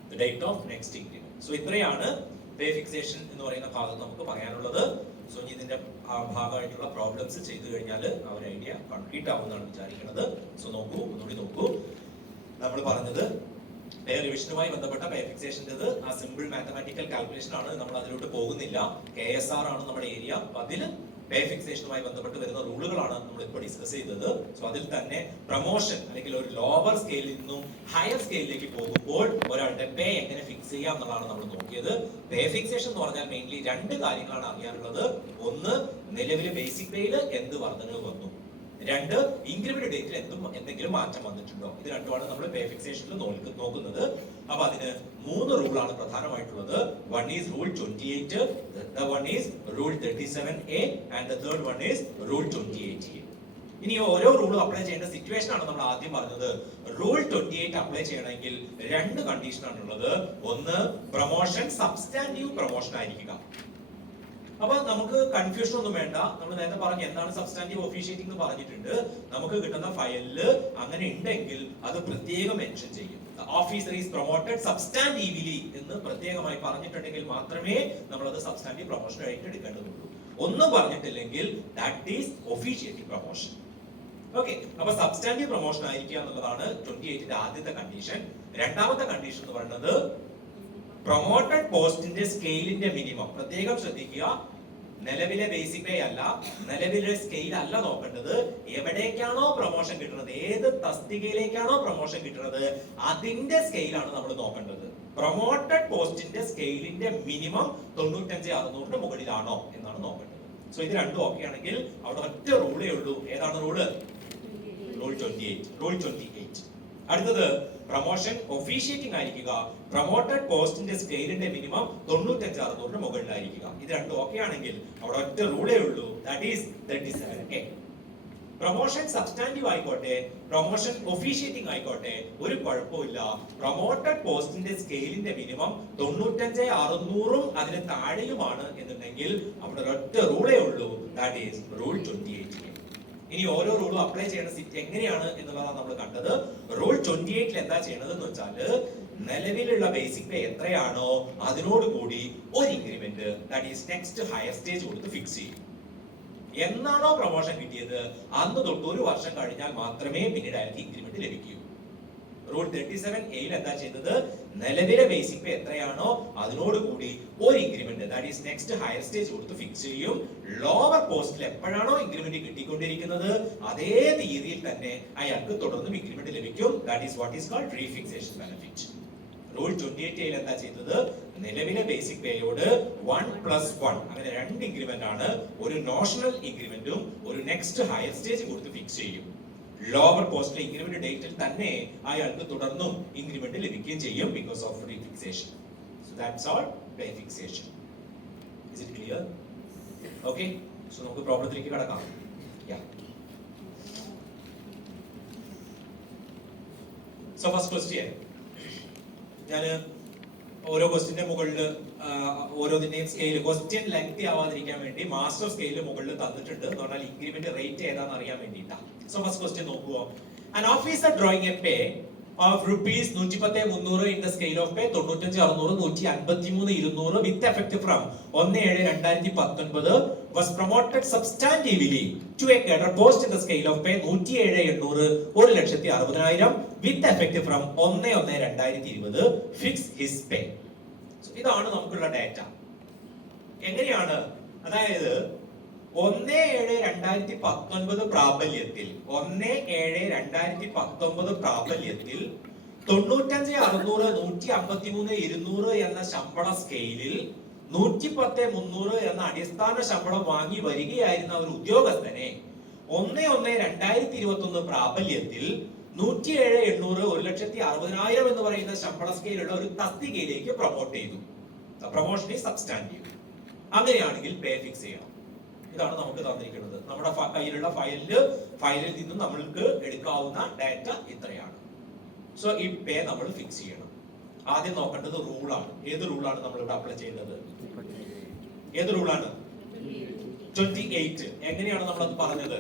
The date of next increment. So ഇത്രയാണ് പേ ഫിക്സേഷൻ എന്ന് പറയുന്ന ഭാഗത്ത് നമുക്ക് പറയാനുള്ളത്. സോ ഇതിന്റെ ഭാഗമായിട്ടുള്ള പ്രോബ്ലംസ് ചെയ്തു കഴിഞ്ഞാൽ ആ ഒരു ഐഡിയ കംപ്ലീറ്റ് ആവുമെന്നാണ് വിചാരിക്കുന്നത്. സോ നോക്കൂ, ഒന്നുകൂടി നോക്കൂ. നമ്മൾ പറഞ്ഞത് പേ റിവിഷനുമായി ബന്ധപ്പെട്ട പേ ഫിക്സേഷൻ്റെത് ആ സിമ്പിൾ മാത്തമാറ്റിക്കൽ കാൽക്കുലേഷൻ ആണ്. നമ്മൾ അതിലോട്ട് പോകുന്നില്ല. KSR ആണ് നമ്മുടെ ഏരിയ. അപ്പൊ അതിൽ പേ ഫിക്സേഷനുമായി ബന്ധപ്പെട്ട് വരുന്ന റൂളുകളാണ് നമ്മൾ ഇപ്പോൾ ഡിസ്കസ് ചെയ്തത്. സോ അതിൽ തന്നെ പ്രൊമോഷൻ അല്ലെങ്കിൽ ഒരു ലോവർ സ്കെയിലിൽ നിന്നും ഹയർ സ്കെയിലിലേക്ക് പോകുമ്പോൾ ഒരാളുടെ പേ എങ്ങനെ ഫിക്സ് ചെയ്യാം എന്നുള്ളതാണ് നമ്മൾ നോക്കിയത്. പേ ഫിക്സേഷൻ എന്ന് പറഞ്ഞാൽ മെയിൻലി രണ്ട് കാര്യങ്ങളാണ് അറിയാനുള്ളത്. ഒന്ന്, നിലവിലെ ബേസിക് പേയിൽ എന്ത് വർധനവ് വന്നു. രണ്ട്, ഇൻക്രിമെന്റ് ഡേറ്റിൽ എന്തെങ്കിലും മാറ്റം വന്നിട്ടുണ്ടോ. ഇത് രണ്ടുമാണ് നമ്മൾ പേ ഫിക്സേഷനിൽ നോക്കുന്നത്. അപ്പൊ അതിന് 3 റൂളാണ് പ്രധാനമായിട്ടുള്ളത്. One is rule 28, the one is rule 37A and the third one is rule 28A. ഇനി ഓരോ റൂളും അപ്ലൈ ചെയ്യേണ്ട സിറ്റുവേഷൻ ആണ് നമ്മൾ ആദ്യം പറഞ്ഞത്. റൂൾ 28 അപ്ലൈ ചെയ്യണമെങ്കിൽ 2 കണ്ടീഷൻ ആണുള്ളത്. ഒന്ന്, പ്രൊമോഷൻ സബ്സ്റ്റാൻറ്റീവ് പ്രൊമോഷൻ ആയിരിക്കുക. അപ്പൊ നമുക്ക് കൺഫ്യൂഷൻ ഒന്നും വേണ്ട. നമ്മൾ നേരത്തെ പറഞ്ഞു എന്താണ് സബ്സ്റ്റാൻറ്റീവ് ഒഫീഷ്യേറ്റിംഗ് എന്ന് പറഞ്ഞിട്ടുണ്ട്. നമുക്ക് കിട്ടുന്ന ഫയലില് അങ്ങനെ ഉണ്ടെങ്കിൽ അത് പ്രത്യേകം മെൻഷൻ ചെയ്യും. ഓഫീസർ ഈസ് പ്രൊമോട്ടഡ് സബ്സ്റ്റാൻറ്റീവ്ലി എന്ന് പ്രത്യേകമായി പറഞ്ഞിട്ടുണ്ടെങ്കിൽ മാത്രമേ നമ്മൾ അത് സബ്സ്റ്റാൻറ്റീവ് പ്രൊമോഷൻ ആയിട്ട് എടുക്കേണ്ടതുള്ളൂ. ഒന്നും പറഞ്ഞിട്ടില്ലെങ്കിൽ that is officiating promotion. Okay, അപ്പൊ സബ്സ്റ്റാൻറ്റീവ് പ്രൊമോഷൻ ആയിരിക്കുക എന്നുള്ളതാണ് 28ന്റെ ആദ്യത്തെ കണ്ടീഷൻ. രണ്ടാമത്തെ കണ്ടീഷൻ എന്ന് പറയുന്നത് പ്രൊമോട്ടഡ് പോസ്റ്റിന്റെ സ്കെയിലിന്റെ മിനിമം. പ്രത്യേകം ശ്രദ്ധിക്കുക, നിലവിലെ ബേസിക് പേ അല്ല, നിലവിലെ സ്കെയിൽ അല്ല നോക്കേണ്ടത്. എവിടേക്കാണോ പ്രൊമോഷൻ കിട്ടുന്നത്, ഏത് തസ്തികയിലേക്കാണോ പ്രൊമോഷൻ കിട്ടുന്നത്, അതിന്റെ സ്കെയിലാണ് നമ്മൾ നോക്കേണ്ടത്. പ്രൊമോട്ടഡ് പോസ്റ്റിന്റെ സ്കെയിലിന്റെ മിനിമം 95,600 മുകളിലാണോ എന്നാണ് നോക്കേണ്ടത്. സോ ഇത് രണ്ടും ഓക്കെ ആണെങ്കിൽ അവിടെ ഒറ്റ റൂളേ ഉള്ളൂ. ഏതാണ് റൂള്? റൂൾ 28. അടുത്തത് പ്രൊമോഷൻ ഒഫീഷ്യേറ്റിംഗ് ആയിരിക്കുക. പ്രൊമോട്ടഡ് പോസ്റ്റിന്റെ സ്കെയിലിന്റെ മിനിമം 95,600 മുകളിലായിരിക്കുക. ഇത് രണ്ടും ഓക്കെ ആണെങ്കിൽ അവിടെ ഒറ്റ റൂളേ ഉള്ളൂ, that is 37A. Promotion substantive ആയിക്കോട്ടെ, പ്രൊമോഷൻ ഒഫീഷ്യേറ്റിംഗ് ആയിക്കോട്ടെ, ഒരു കുഴപ്പമില്ല. പ്രൊമോട്ടഡ് പോസ്റ്റിന്റെ സ്കെയിലിന്റെ മിനിമം 95,600 അതിന് താഴെയുമാണ് എന്നുണ്ടെങ്കിൽ അവിടെ ഒറ്റ റൂളേ ഉള്ളൂ, ദാറ്റ് ഈസ് റൂൾ 28A. ഇനി ഓരോ റൂളും അപ്ലൈ ചെയ്യുന്ന എങ്ങനെയാണ് എന്നുള്ളതാണ് നമ്മൾ കണ്ടത്. റൂൾ 28ൽ എന്താ ചെയ്യണത് എന്ന് വെച്ചാല് നിലവിലുള്ള ബേസിക് പേ എത്രയാണോ അതിനോട് കൂടി ഒരു increment, that is next higher stage കൊടുത്ത് ഫിക്സ് ചെയ്യും. എന്നാണോ പ്രൊമോഷൻ കിട്ടിയത് അന്ന് തൊട്ട് ഒരു വർഷം കഴിഞ്ഞാൽ മാത്രമേ പിന്നീട് അയാൾക്ക് ഇൻക്രിമെന്റ് ലഭിക്കൂ. റൂൾ 37A എന്താ ചെയ്തത്, നിലവിലെ ബേസിക് പേ എത്രയാണോ അതിനോട് കൂടി ഒരു increment, that is next higher stage കൊടുത്ത് ഫിക്സ് ചെയ്യും. ലോവർ പോസ്റ്റിൽ എപ്പോഴാണോ ഇൻക്രിമെന്റ് കിട്ടിക്കൊണ്ടിരിക്കുന്നത് അതേ തീയതിയിൽ തന്നെ അയാൾക്ക് തുടർന്നും ഇൻക്രിമെന്റ് ലഭിക്കും. That is what is called refixation benefit. Rule 28A എന്താ ചെയ്തത്, നിലവിലെ ബേസിക് പേയോട് 1+1 അങ്ങനെ 2 ഇൻക്രിമെന്റ് ആണ്, ഒരു നോഷണൽ ഇൻക്രിമെന്റും ഒരു നെക്സ്റ്റ് ഹയർ സ്റ്റേജ് കൊടുത്ത് ഫിക്സ് ചെയ്യും. ലോവർ പോസ്റ്റിലെ ഇൻക്രിമെന്റ് ഡേറ്റിൽ തന്നെ അയാൾക്ക് തുടർന്നും ഇൻക്രിമെന്റ് ലഭിക്കുകയും ചെയ്യും because of refixation. So that's all pay fixation. Is it clear? Okay, so നമുക്ക് പ്രോബ്ലത്തിലേക്ക് കടക്കാം. സോ ഫസ്റ്റ് ക്വസ്റ്റ്യൻ, ഞാൻ ഓരോ ക്വസ്റ്റ്യന്റെ മുകളിൽ ഓരോന്നിന്റെയും സ്കെയിൽ ക്വസ്റ്റ്യൻ ലെങ്തി ആവാതിരിക്കാൻ വേണ്ടി മാസ്റ്റർ സ്കെയിലിൽ മുകളിൽ തന്നിട്ടുണ്ട്. എന്ന് പറഞ്ഞാൽ ഇൻക്രിമെന്റ് റേറ്റ് ഏതാണെന്ന് അറിയാൻ വേണ്ടിയിട്ടാണ്. സോ ഫസ്റ്റ് ക്വസ്റ്റ്യൻ നോക്കുക. An officer drawing a pay of rupees 110,300 in the scale of pay 95,600, 153,200 with effect from 1/7/2019 was promoted substantively to a cadre post in the scale of pay 107,800, 1,60,60,000 with effect from 1/1/2020. Fix his pay. So ഇതാണ് നമുക്കുള്ള data. എങ്ങനെയാണ്, അതായത് 1/7/2019 പ്രാബല്യത്തിൽ 1/7/2019 പ്രാബല്യത്തിൽ 95,600, 153,200 എന്ന ശമ്പള സ്കെയിലിൽ 110,300 എന്ന അടിസ്ഥാന ശമ്പളം വാങ്ങി വരികയായിരുന്ന ഒരു ഉദ്യോഗസ്ഥനെ 1/1/2021 പ്രാബല്യത്തിൽ 107,800, 1,60,60,000 എന്ന് പറയുന്ന ശമ്പള സ്കെയിലുള്ള ഒരു തസ്തികയിലേക്ക് പ്രൊമോട്ട് ചെയ്തു. Promotion is substantive. അങ്ങനെയാണെങ്കിൽ പേ ഫിക്സ് ചെയ്യണം. ഇതാണ് നമുക്ക് തന്നിരിക്കുന്നത്. നമ്മുടെ കയ്യിലുള്ള ഫയലിൽ നിന്നും നമ്മൾക്ക് എടുക്കാവുന്ന ഡാറ്റ ഇത്രയാണ്. സോ ഈ പേ നമ്മൾ ഫിക്സ് ചെയ്യണം. ആദ്യം നോക്കേണ്ടത് റൂളാണ്. ഏത് റൂളാണ് നമ്മൾ ഇവിടെ അപ്ലൈ ചെയ്യുന്നത്? ഏത് റൂളാണ്? 28. എങ്ങനെയാണ് നമ്മളത് പറഞ്ഞത്?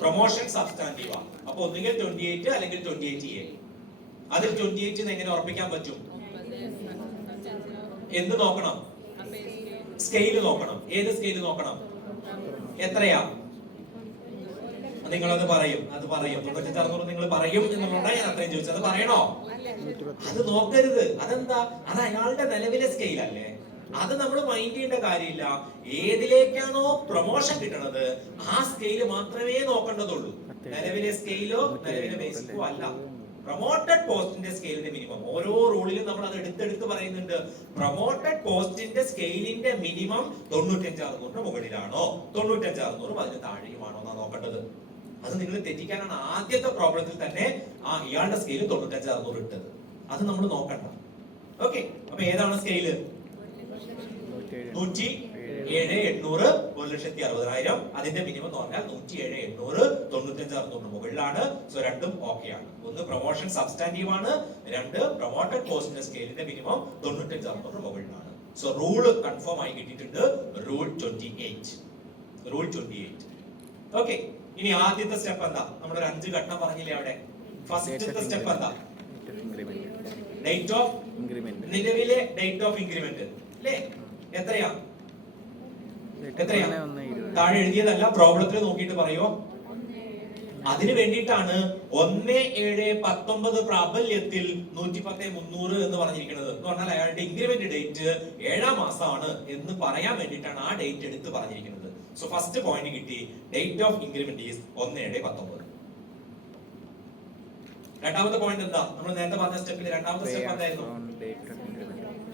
Promotion substantive. അപ്പൊ ഒന്നുകിൽ 28 അല്ലെങ്കിൽ 28A. അതിൽ 28 എങ്ങനെ ഉറപ്പിക്കാൻ പറ്റും? എന്ത് നോക്കണം? സ്കെയിൽ നോക്കണം. ഏത് സ്കെയിൽ നോക്കണം? എത്രയാ? നിങ്ങളത് പറയും. 95,600 നിങ്ങൾ പറയും എന്നുള്ളതാണ് ഞാൻ അത്രയും ചോദിച്ചത്. അത് പറയണോ? അത് നോക്കരുത്. അതെന്താ? അത് അയാളുടെ നിലവിലെ സ്കെയിൽ അല്ലേ? അത് നമ്മൾ മൈൻഡ് ചെയ്യേണ്ട കാര്യമില്ല. ഏതിലേക്കാണോ പ്രൊമോഷൻ കിട്ടണത് ആ സ്കെയില് മാത്രമേ നോക്കേണ്ടതുള്ളൂ. നിലവിലെ സ്കെയിലോ നിലവിലെ ബേസിക്കോ അല്ല. പ്രൊമോട്ടഡ് പോസ്റ്റിന്റെ സ്കെയിലിന്റെ മിനിമം ഓരോ റൂളിലും നമ്മൾ അത് എടുത്തെടുത്ത് പറയുന്നുണ്ട്. പ്രൊമോട്ടഡ് പോസ്റ്റിന്റെ സ്കെയിലിന്റെ മിനിമം 95,600 മുകളിലാണോ 95,600 അതിന് താഴെയുമാണോ എന്നാണ് നോക്കേണ്ടത്. അത് നിങ്ങൾ തെറ്റിക്കാനാണ് ആദ്യത്തെ പ്രോബ്ലത്തിൽ തന്നെ ഇയാളുടെ സ്കെയില് 95,600 ഇട്ടത്. അത് നമ്മൾ നോക്കണ്ട. ഓക്കെ, അപ്പൊ ഏതാണ് സ്കെയില്? 107,800 1,60,000. അതിന്റെ മിനിമം എന്ന് പറഞ്ഞാൽ 107,800 95,600 മുകളിലാണ്. സോ രണ്ടും ഓക്കെ ആണ്. ഒന്ന് പ്രൊമോഷൻ സബ്സ്റ്റാൻറ്റീവ് ആണ്, രണ്ട് പ്രൊമോട്ടഡ് പോസ്റ്റിന്റെ സ്കെയിലിന്റെ മിനിമം 95,600 മുകളിലാണ്. സോ റൂൾ കൺഫേം ആയി കിട്ടിയിട്ടുണ്ട്. റൂൾ 28. റൂൾ 28. ഓക്കെ, ഇനി ആദ്യത്തെ സ്റ്റെപ്പ് എന്താ? നമ്മുടെ ഒരു 5 ഘട്ടം പറഞ്ഞില്ലേ അവിടെ. ഫസ്റ്റത്തെ സ്റ്റെപ്പ് എന്താ? Date of increment. നിലവിലെ ഡേറ്റ് ഓഫ് ഇൻക്രിമെന്റ് അല്ലേ? എത്രയാ? താഴെ എഴുതിയതല്ല, പ്രോബ്ലത്തിൽ നോക്കിയിട്ട് പറയോ. അതിന് വേണ്ടിയിട്ടാണ് 1/7/19 പ്രാബല്യത്തിൽ 110,300 എന്ന് പറഞ്ഞിരിക്കുന്നത്. എന്ന് പറഞ്ഞാൽ അയാളുടെ ഇൻക്രിമെന്റ് ഡേറ്റ് 7ാം മാസമാണ് എന്ന് പറയാൻ വേണ്ടിയിട്ടാണ് ആ ഡേറ്റ് എടുത്ത് പറഞ്ഞിരിക്കുന്നത്. സോ ഫസ്റ്റ് പോയിന്റ് കിട്ടി. Date of increment is 1/7/19. രണ്ടാമത്തെ പോയിന്റ് എന്താ? നമ്മൾ നേരത്തെ പറഞ്ഞ സ്റ്റെപ്പിൽ രണ്ടാമത്തെ സ്റ്റെപ്പ് എന്തായിരുന്നു?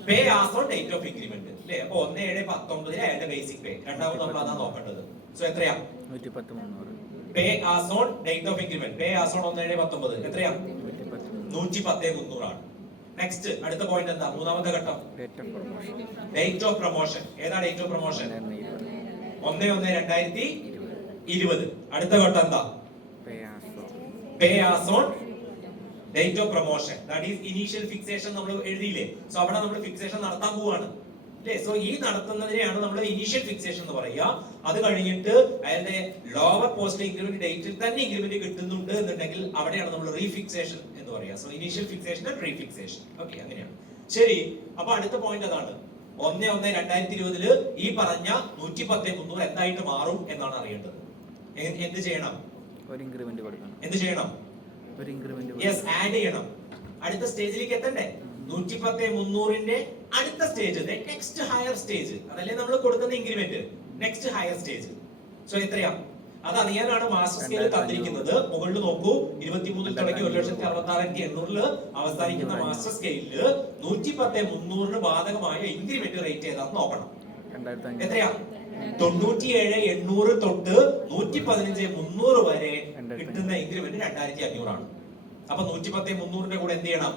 പേ as on date of increment അല്ലേ? അപ്പൊ 1/7/19 അയാളുടെ ബേസിക് പേ. രണ്ടാമത് നമ്മൾ അതാ നോക്കേണ്ടത്. സോ എത്രയാ? 110,300. പേ as on date of increment. Pay as on 1/7/19 എത്രയാ? 110,300 ആണ്. നെക്സ്റ്റ് അടുത്ത പോയിന്റ് എന്താ? മൂന്നാമത്തെ ഘട്ടം ഡേറ്റ് ഓഫ് പ്രൊമോഷൻ. ഏതാ ഡേറ്റ് ഓഫ് പ്രൊമോഷൻ? 1/1/2020. അടുത്ത ഘട്ടം എന്താ? പേ as on date of promotion. That is initial fixation. നമ്മൾ എഴുതിയില്ലേ? സോ അവിടെ നമ്മൾ ഫിക്സേഷൻ നടത്താൻ പോവാണ് അല്ലേ? സോ ഈ നടത്തുന്നതിനെയാണ് നമ്മൾ ഇനീഷ്യൽ ഫിക്സേഷൻ എന്ന് പറയുക. അത് കഴിഞ്ഞിട്ട് അയാളുടെ ലോവർ പോസ്റ്റ് ഇൻക്രിമെന്റ് ഡേറ്റിൽ തന്നെ ഇൻക്രിമെന്റ് കിട്ടുന്നുണ്ട് എന്നുണ്ടെങ്കിൽ അവിടെയാണ് നമ്മൾ റീഫിക്സേഷൻ എന്ന് പറയുക. So initial fixation and refixation. Okay, അങ്ങനെയാണ്. ശരി, അപ്പൊ അടുത്ത പോയിന്റ് അതാണ്. 1/1/2020 ഈ പറഞ്ഞ 110,300 എന്തായിട്ട് മാറും എന്നാണ് അറിയേണ്ടത്. എന്ത് ചെയ്യണം? ഒരു ഇൻക്രിമെന്റ് കൊടുക്കണം. എന്ത് ചെയ്യണം? ഒരു ഇൻക്രിമെന്റ്. യെസ്, ആഡ് ചെയ്യണം. അടുത്ത സ്റ്റേജിലേക്ക് എത്തണ്ടേ? 110,300ന്റെ അടുത്ത സ്റ്റേജ്, നെക്സ്റ്റ് ഹയർ സ്റ്റേജ്. അതല്ലേ നമ്മൾ കൊടുക്കുന്ന increment, next higher stage. So എത്രയാ? അതറിയാനാണ് മാസ്റ്റർ സ്കെയിൽ തന്നിരിക്കുന്നത്. മുകളിൽ നോക്കൂ, 23 തുടങ്ങി 1,66,800 അവസാനിക്കുന്ന മാസ്റ്റർ സ്കെയിലില് 110,300 ബാധകമായ ഇൻക്രിമെന്റ് റേറ്റ് ഏതാന്ന് നോക്കണം. എത്രയാ? 97,800 തൊട്ട് 115,300 വരെ കിട്ടുന്ന ഇൻക്രിമെന്റ് 2,500 ആണ്. അപ്പൊ 110,300ന്റെ കൂടെ എന്ത് ചെയ്യണം?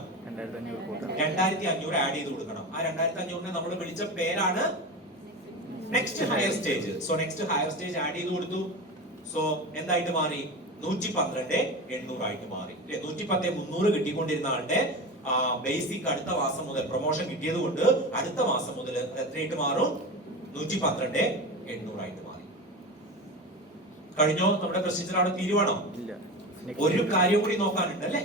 2,500 ആഡ് ചെയ്ത് കൊടുക്കണം. ആ 2,500നെ നമ്മൾ വിളിച്ച പേരാണ് next higher stage. So next higher stage add ചെയ്ത് കൊടുത്തു. സോ എന്തായിട്ട് മാറി? 112,800 ആയിട്ട് മാറി. 110,300 കിട്ടിക്കൊണ്ടിരുന്ന ആളുടെ ബേസിക് അടുത്ത മാസം മുതൽ പ്രൊമോഷൻ കിട്ടിയത് കൊണ്ട് അടുത്ത മാസം മുതൽ എത്രയായിട്ട് മാറും? 112,800 ആയിട്ട് മാറി. കഴിഞ്ഞോ? നമ്മുടെ പ്രൊസീജിയർ അവിടെ തീരുവാണോ? ഒരു കാര്യം കൂടി നോക്കാനുണ്ട് അല്ലേ?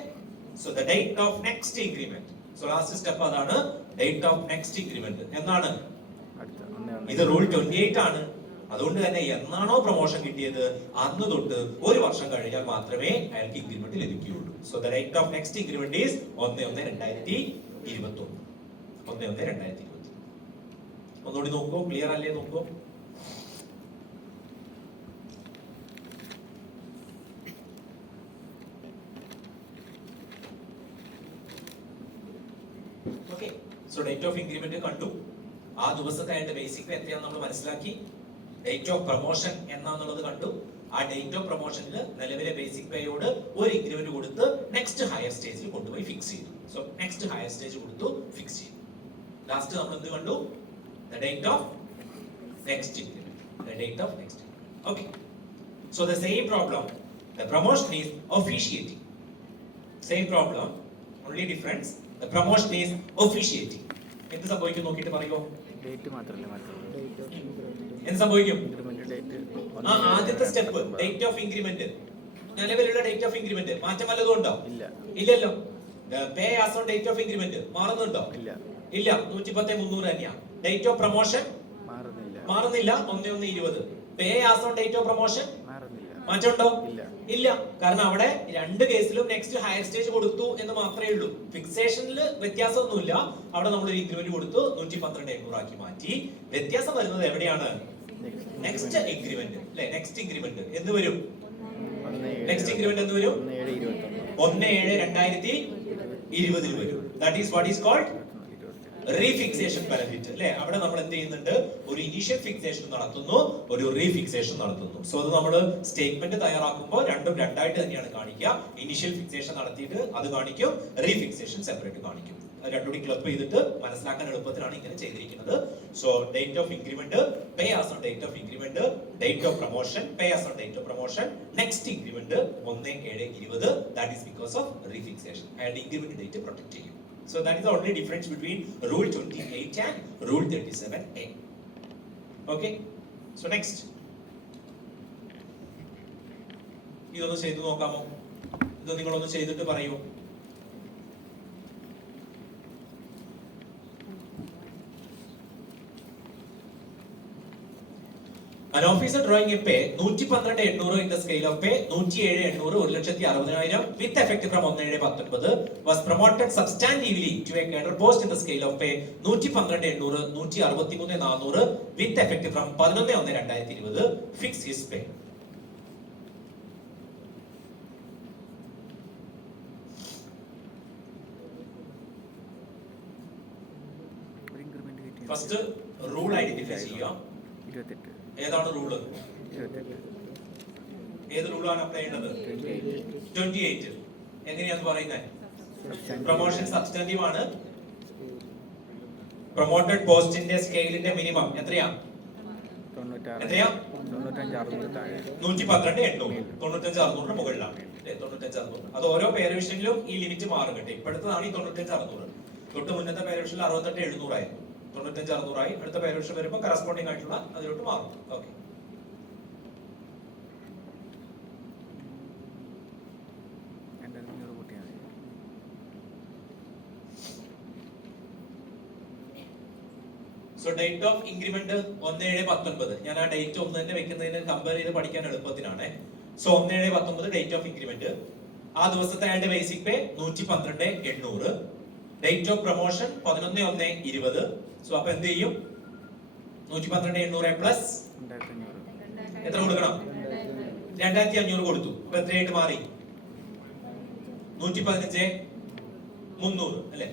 So the date of next increment. So last step അതാണ്, ഡേറ്റ് ഓഫ് നെക്സ്റ്റ് ഇൻക്രിമെന്റ്. എന്നാണ്? ഇത് റൂൾ 28 ആണ്. അതുകൊണ്ട് തന്നെ എന്നാണോ പ്രൊമോഷൻ കിട്ടിയത് അന്ന് തൊട്ട് ഒരു വർഷം കഴിഞ്ഞാൽ മാത്രമേ അയാൾക്ക് ഇൻക്രിമെന്റ് ലഭിക്കുകയുള്ളൂ. So the date of next increment is 1/1/2021. 1/1/2021. ഒന്നുകൂടി നോക്കൂ, ക്ലിയർ അല്ലേ? നോക്കൂ. Okay, so date of increment കണ്ടു. ആ ദിവസത്തെ അതിന്റെ ബേസിക് എത്രയാണെന്ന് നമ്മൾ മനസ്സിലാക്കി. ഡേറ്റ് ഓഫ് പ്രൊമോഷൻ എന്നാന്നുള്ളത് കണ്ടു. ആ ഡേറ്റ് ഓഫ് പ്രൊമോഷനിൽ നിലവിലെ ബേസിക് പേയോട് ഒരു ഇൻക്രിമെന്റ് കൊടുത്ത് നെക്സ്റ്റ് ഹയർ സ്റ്റേജിൽ കൊണ്ടുപോയി ഫിക്സ് ചെയ്തു. സോ നെക്സ്റ്റ് ഹയർ സ്റ്റേജ് കൊടുത്തു, ഫിക്സ് ചെയ്തു. ലാസ്റ്റ് നമ്മൾ എന്ത് കണ്ടു? The date of next increment. The date of next increment. Okay. So the same problem. The promotion is officiating. Same problem. Only difference. The promotion is officiating. എന്ത് സംഭവിക്കും നോക്കിയിട്ട് പറയോ? Date മാത്രമല്ല മാറ്റും. എന്ത് സംഭവിക്കും? ആദ്യത്തെ സ്റ്റെപ്പ് ഡേറ്റ് ഓഫ് ഇൻക്രിമെന്റ്. നിലവിലുള്ള ഡേറ്റ് ഓഫ് ഇൻക്രിമെന്റ് മാറ്റം വല്ലതും ഉണ്ടോ? ഇല്ലല്ലോ. Pay as on date of increment മാറുന്നുണ്ടോ? ഇല്ല. 110,300 തന്നെയാണ്. ഡേറ്റ് ഓഫ് പ്രൊമോഷൻ മാറുന്നില്ല. 1/1/20. Pay as on date of promotion മാറ്റമുണ്ടോ? ഇല്ല. കാരണം അവിടെ രണ്ട് കേസിലും നെക്സ്റ്റ് ഹയർ സ്റ്റേജ് കൊടുത്തു എന്ന് മാത്രമേ ഉള്ളൂ. ഫിക്സേഷനിൽ വ്യത്യാസമൊന്നുമില്ല. അവിടെ നമ്മൾ ഒരു ഇൻക്രിമെന്റ് കൊടുത്തു, 112,800 ആക്കി മാറ്റി. വ്യത്യാസം വരുന്നത് എവിടെയാണ്? നെക്സ്റ്റ് ഇൻക്രിമെന്റ് അല്ലെ? നെക്സ്റ്റ് ഇൻക്രിമെന്റ് എന്ന് വരും? നെക്സ്റ്റ് ഇൻക്രിമെന്റ് എന്ന് വരും? 1/7/2020 വരും. That is what is called refixation benefit അല്ലെ. അവിടെ നമ്മൾ എന്ത് ചെയ്യുന്നുണ്ട്, ഒരു ഇനിഷ്യൽ ഫിക്സേഷൻ നടത്തുന്നു, ഒരു റീഫിക്സേഷൻ നടത്തുന്നു. സോ അത് നമ്മൾ സ്റ്റേറ്റ്മെന്റ് തയ്യാറാക്കുമ്പോൾ രണ്ടും രണ്ടായിട്ട് തന്നെയാണ് കാണിക്കുക. ഇനിഷ്യൽ ഫിക്സേഷൻ നടത്തിയിട്ട് അത് കാണിക്കും, റീഫിക്സേഷൻ സെപ്പറേറ്റ് കാണിക്കും. രണ്ടുകൂടി ക്ലബ് ചെയ്തിട്ട് മനസ്സിലാക്കാൻ എളുപ്പത്തിലാണ് ഇങ്ങനെ ചെയ്തിരിക്കുന്നത്. So date of increment, pay as on date of increment, date of promotion, pay as on date of promotion, next increment 1/7/20. That is because of refixation. അയാളുടെ ഇൻക്രിമെന്റ് ഡേറ്റ് പ്രൊട്ടക്ട് ചെയ്യും. So that is the only difference between rule 28 and rule 37A. Okay, so next ഇതൊന്ന് ചെയ്തു നോക്കാമോ? ഇത് നിങ്ങളൊന്ന് ചെയ്തിട്ട് പറയൂ. An officer drawing a pay 112,800 in the scale of pay 107,800 1,60,60,000 with effect from 1/7/19 was promoted substantively to a cadre post in the scale of pay 112,800 163,400 with effect from 11/1/2020. Fix his pay. First rule identify ചെയ്യുക. 28. ഏതാണ് rule? 28. ഏത് റൂളാണ് apply ചെയ്യുന്നത്? 28. എങ്ങനെയാണ് പറയുന്നത്? Promotion substantive ആണ്. Promoted പോസ്റ്റിന്റെ സ്കെയിലിന്റെ minimum എത്രയാ? 96. എത്രയാ? 95 താഴെ. 112,800 95,600 മുകളിലാണ്. 95,600. അത് ഓരോ പേരവിഷനിലും ഈ ലിമിറ്റ് മാറും കേട്ടോ. ഇപ്പോഴത്തതാണ് ഈ 95,600. തൊട്ട് മുന്നത്തെ പേരവിഷനിൽ 68,700 ആയിരുന്നു. 95,600 ആയി. അടുത്ത പേരവിഷൻ വരുമ്പോൾ കറസ്പോണ്ടിങ് ആയിട്ടുള്ള അതിലോട്ട് മാറും. Okay, so date of increment 1/7/19. ഞാൻ ആ ഡേറ്റ് ഒന്ന് തന്നെ വെക്കുന്നതിന് കമ്പയർ ചെയ്ത് പഠിക്കാൻ എളുപ്പത്തിനാണ്. So 1/7/19 date of increment. ആ ദിവസത്തെ അയാളുടെ basic pay 112,800. Date of promotion 11/1/20. So അപ്പൊ എന്ത് ചെയ്യും? 112,800 പ്ലസ് എത്ര കൊടുക്കണം? 2,500 കൊടുത്തു. അപ്പൊ എത്രയായിട്ട് മാറി? 115,300 അല്ലെ.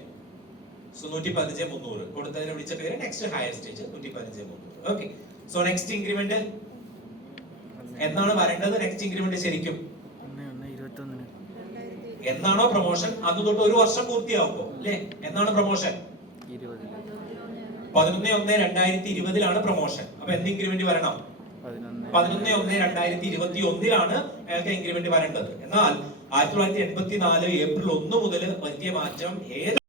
സോ 115,300 കൊടുത്തതിനെ വിളിച്ച പേര് next higher stage 115,300. Okay, so next increment എന്നാണ് വരേണ്ടത്? നെക്സ്റ്റ് ഇൻക്രിമെന്റ് ശരിക്കും എന്നാണോ പ്രൊമോഷൻ അന്ന് തൊട്ട് ഒരു വർഷം പൂർത്തിയാവുമ്പോ അല്ലേ? എന്നാണ് പ്രൊമോഷൻ? 11/1/2020 പ്രൊമോഷൻ. അപ്പൊ എന്ത് ഇൻക്രിമെന്റ് വരണം? 11/1/2021 അയാൾക്ക് ഇൻക്രിമെന്റ് വരേണ്ടത്. എന്നാൽ 1984 ഏപ്രിൽ 1 മുതൽ വലിയ മാറ്റം ഏത്